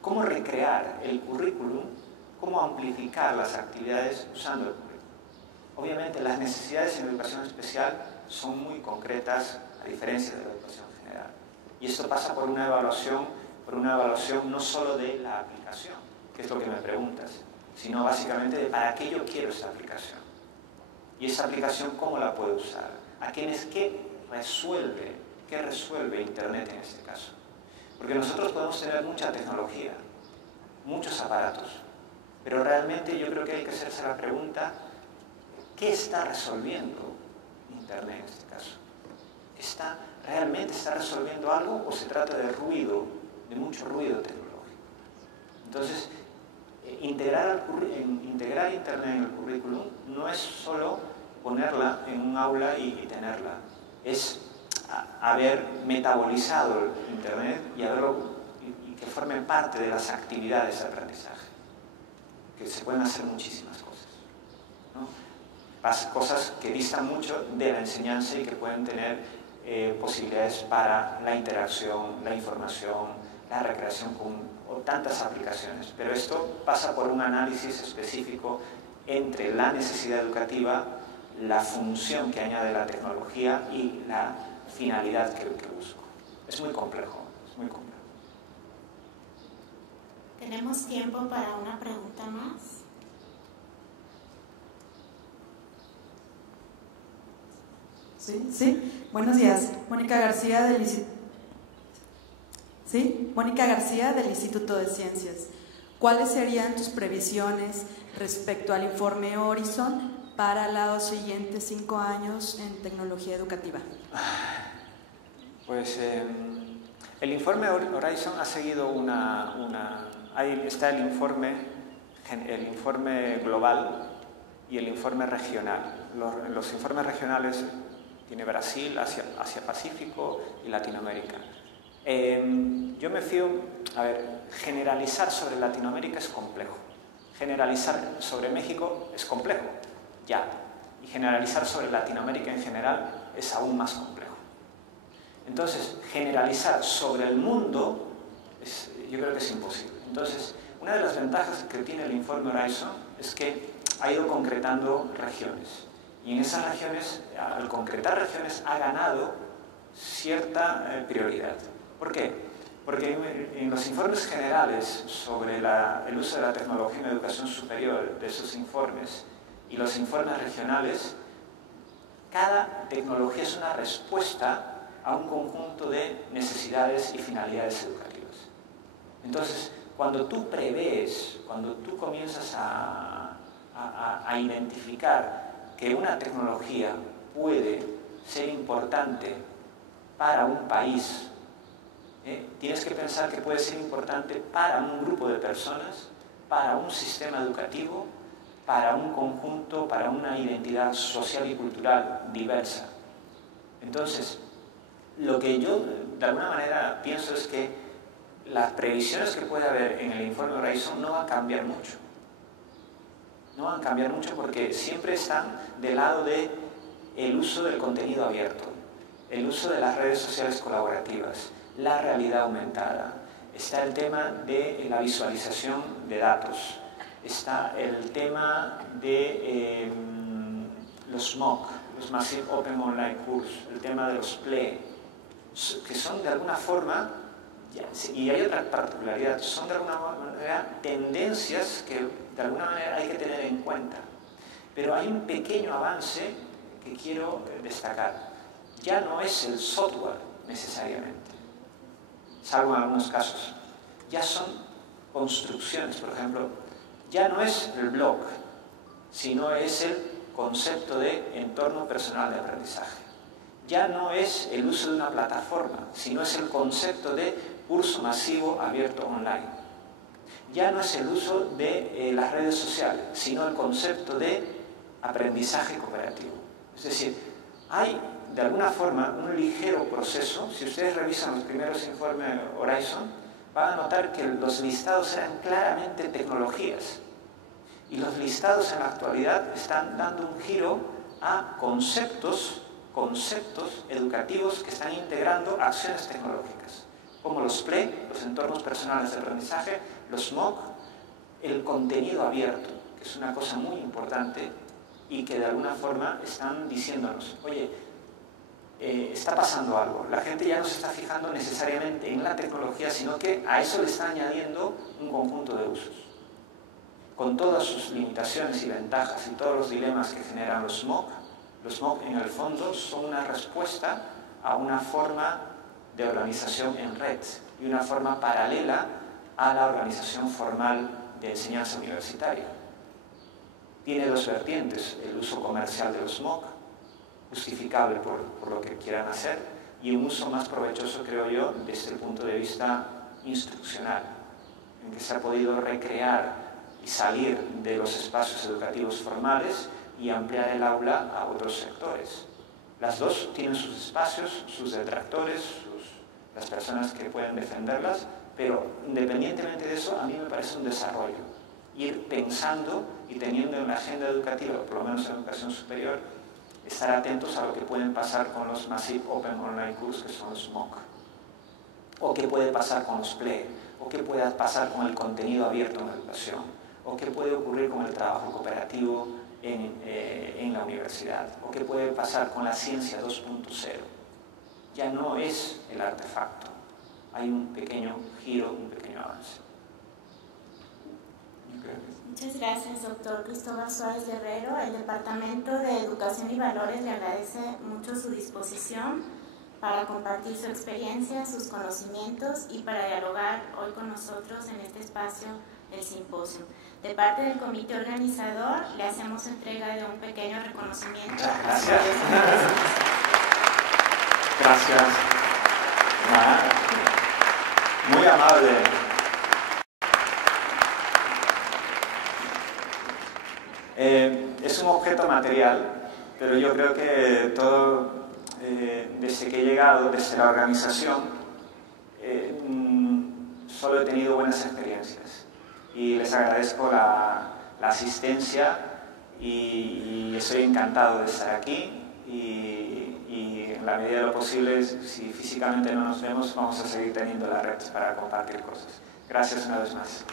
cómo recrear el currículum, cómo amplificar las actividades usando el currículum. Obviamente las necesidades en educación especial son muy concretas a diferencia de la educación general. Y esto pasa por una evaluación no solo de la aplicación, que es lo que me preguntas, sino básicamente de para qué yo quiero esta aplicación. Y esa aplicación, ¿cómo la puedo usar? ¿Qué resuelve Internet en este caso? Porque nosotros podemos tener mucha tecnología, muchos aparatos, pero realmente yo creo que hay que hacerse la pregunta, ¿qué está resolviendo Internet en este caso? ¿Está realmente está resolviendo algo o se trata de ruido, de mucho ruido tecnológico. Entonces, integrar Internet en el currículum no es solo ponerla en un aula y tenerla, es haber metabolizado el Internet y que forme parte de las actividades de aprendizaje, que se pueden hacer muchísimas cosas, ¿no? Cosas que distan mucho de la enseñanza y que pueden tener posibilidades para la interacción, la información, la recreación o tantas aplicaciones. Pero esto pasa por un análisis específico entre la necesidad educativa, la función que añade la tecnología y la finalidad que busco. Es muy complejo, es muy complejo. ¿Tenemos tiempo para una pregunta más? Sí. Buenos días. Mónica García del Instituto de Ciencias. ¿Cuáles serían tus previsiones respecto al informe Horizon para los siguientes 5 años en tecnología educativa? Pues el informe Horizon ha seguido ahí está el informe global y el informe regional. Los informes regionales tiene Brasil, Asia-Pacífico y Latinoamérica. Yo me fío, generalizar sobre Latinoamérica es complejo. Generalizar sobre México es complejo, ya. Y generalizar sobre Latinoamérica en general es aún más complejo. Entonces, generalizar sobre el mundo, yo creo que es imposible. Entonces, una de las ventajas que tiene el informe Horizon es que ha ido concretando regiones. Y en esas regiones, al concretar regiones, ha ganado cierta prioridad. ¿Por qué? Porque en los informes generales sobre el uso de la tecnología en la educación superior, de esos informes, y los informes regionales, cada tecnología es una respuesta a un conjunto de necesidades y finalidades educativas. Entonces, cuando tú prevés, cuando tú comienzas a identificar que una tecnología puede ser importante para un país, tienes que pensar que puede ser importante para un grupo de personas, para un sistema educativo, para un conjunto, para una identidad social y cultural diversa. Entonces, lo que yo de alguna manera pienso es que las previsiones que puede haber en el informe Horizon no van a cambiar mucho. No van a cambiar mucho porque siempre están del lado del uso del contenido abierto, el uso de las redes sociales colaborativas, la realidad aumentada. Está el tema de la visualización de datos, está el tema de los MOOC, los Massive Open Online Course, el tema de los PLE, que son de alguna forma, y hay otra particularidad, son de alguna manera tendencias que de alguna manera hay que tener en cuenta. Pero hay un pequeño avance que quiero destacar. Ya no es el software necesariamente, salvo en algunos casos. Ya son construcciones, por ejemplo, ya no es el blog, sino es el concepto de entorno personal de aprendizaje. Ya no es el uso de una plataforma, sino es el concepto de curso masivo abierto online. Ya no es el uso de las redes sociales, sino el concepto de aprendizaje cooperativo. Es decir, hay de alguna forma un ligero proceso. Si ustedes revisan los primeros informes Horizon, van a notar que los listados eran claramente tecnologías. Y los listados en la actualidad están dando un giro a conceptos educativos que están integrando acciones tecnológicas, como los PLE, los entornos personales de aprendizaje, los MOOC, el contenido abierto, que es una cosa muy importante y que de alguna forma están diciéndonos, oye, está pasando algo, la gente ya no se está fijando necesariamente en la tecnología, sino que a eso le está añadiendo un conjunto de usos. Con todas sus limitaciones y ventajas y todos los dilemas que generan los MOOC en el fondo son una respuesta a una forma de organización en red y una forma paralela a la organización formal de enseñanza universitaria. Tiene dos vertientes: el uso comercial de los MOOC, justificable por lo que quieran hacer, y un uso más provechoso, creo yo, desde el punto de vista instruccional, en que se ha podido recrear y salir de los espacios educativos formales y ampliar el aula a otros sectores. Las dos tienen sus espacios, sus detractores, las personas que pueden defenderlas, pero independientemente de eso, a mí me parece un desarrollo. Ir pensando y teniendo en la agenda educativa, por lo menos en educación superior, estar atentos a lo que pueden pasar con los Massive Open Online Courses, que son los MOOC, o qué puede pasar con los PLE, o qué puede pasar con el contenido abierto en la educación, o qué puede ocurrir con el trabajo cooperativo en la universidad, o qué puede pasar con la ciencia 2.0. Ya no es el artefacto, hay un pequeño giro, un pequeño avance. Muchas gracias, doctor Cristóbal Suárez Guerrero. El Departamento de Educación y Valores le agradece mucho su disposición para compartir su experiencia, sus conocimientos y para dialogar hoy con nosotros en este espacio del simposio. De parte del comité organizador, le hacemos entrega de un pequeño reconocimiento. Gracias. Gracias. Muy amable. Es un objeto material, pero yo creo que todo, desde que he llegado, desde la organización, solo he tenido buenas experiencias. Y les agradezco la asistencia y estoy encantado de estar aquí. Y en la medida de lo posible, si físicamente no nos vemos, vamos a seguir teniendo la red para compartir cosas. Gracias una vez más.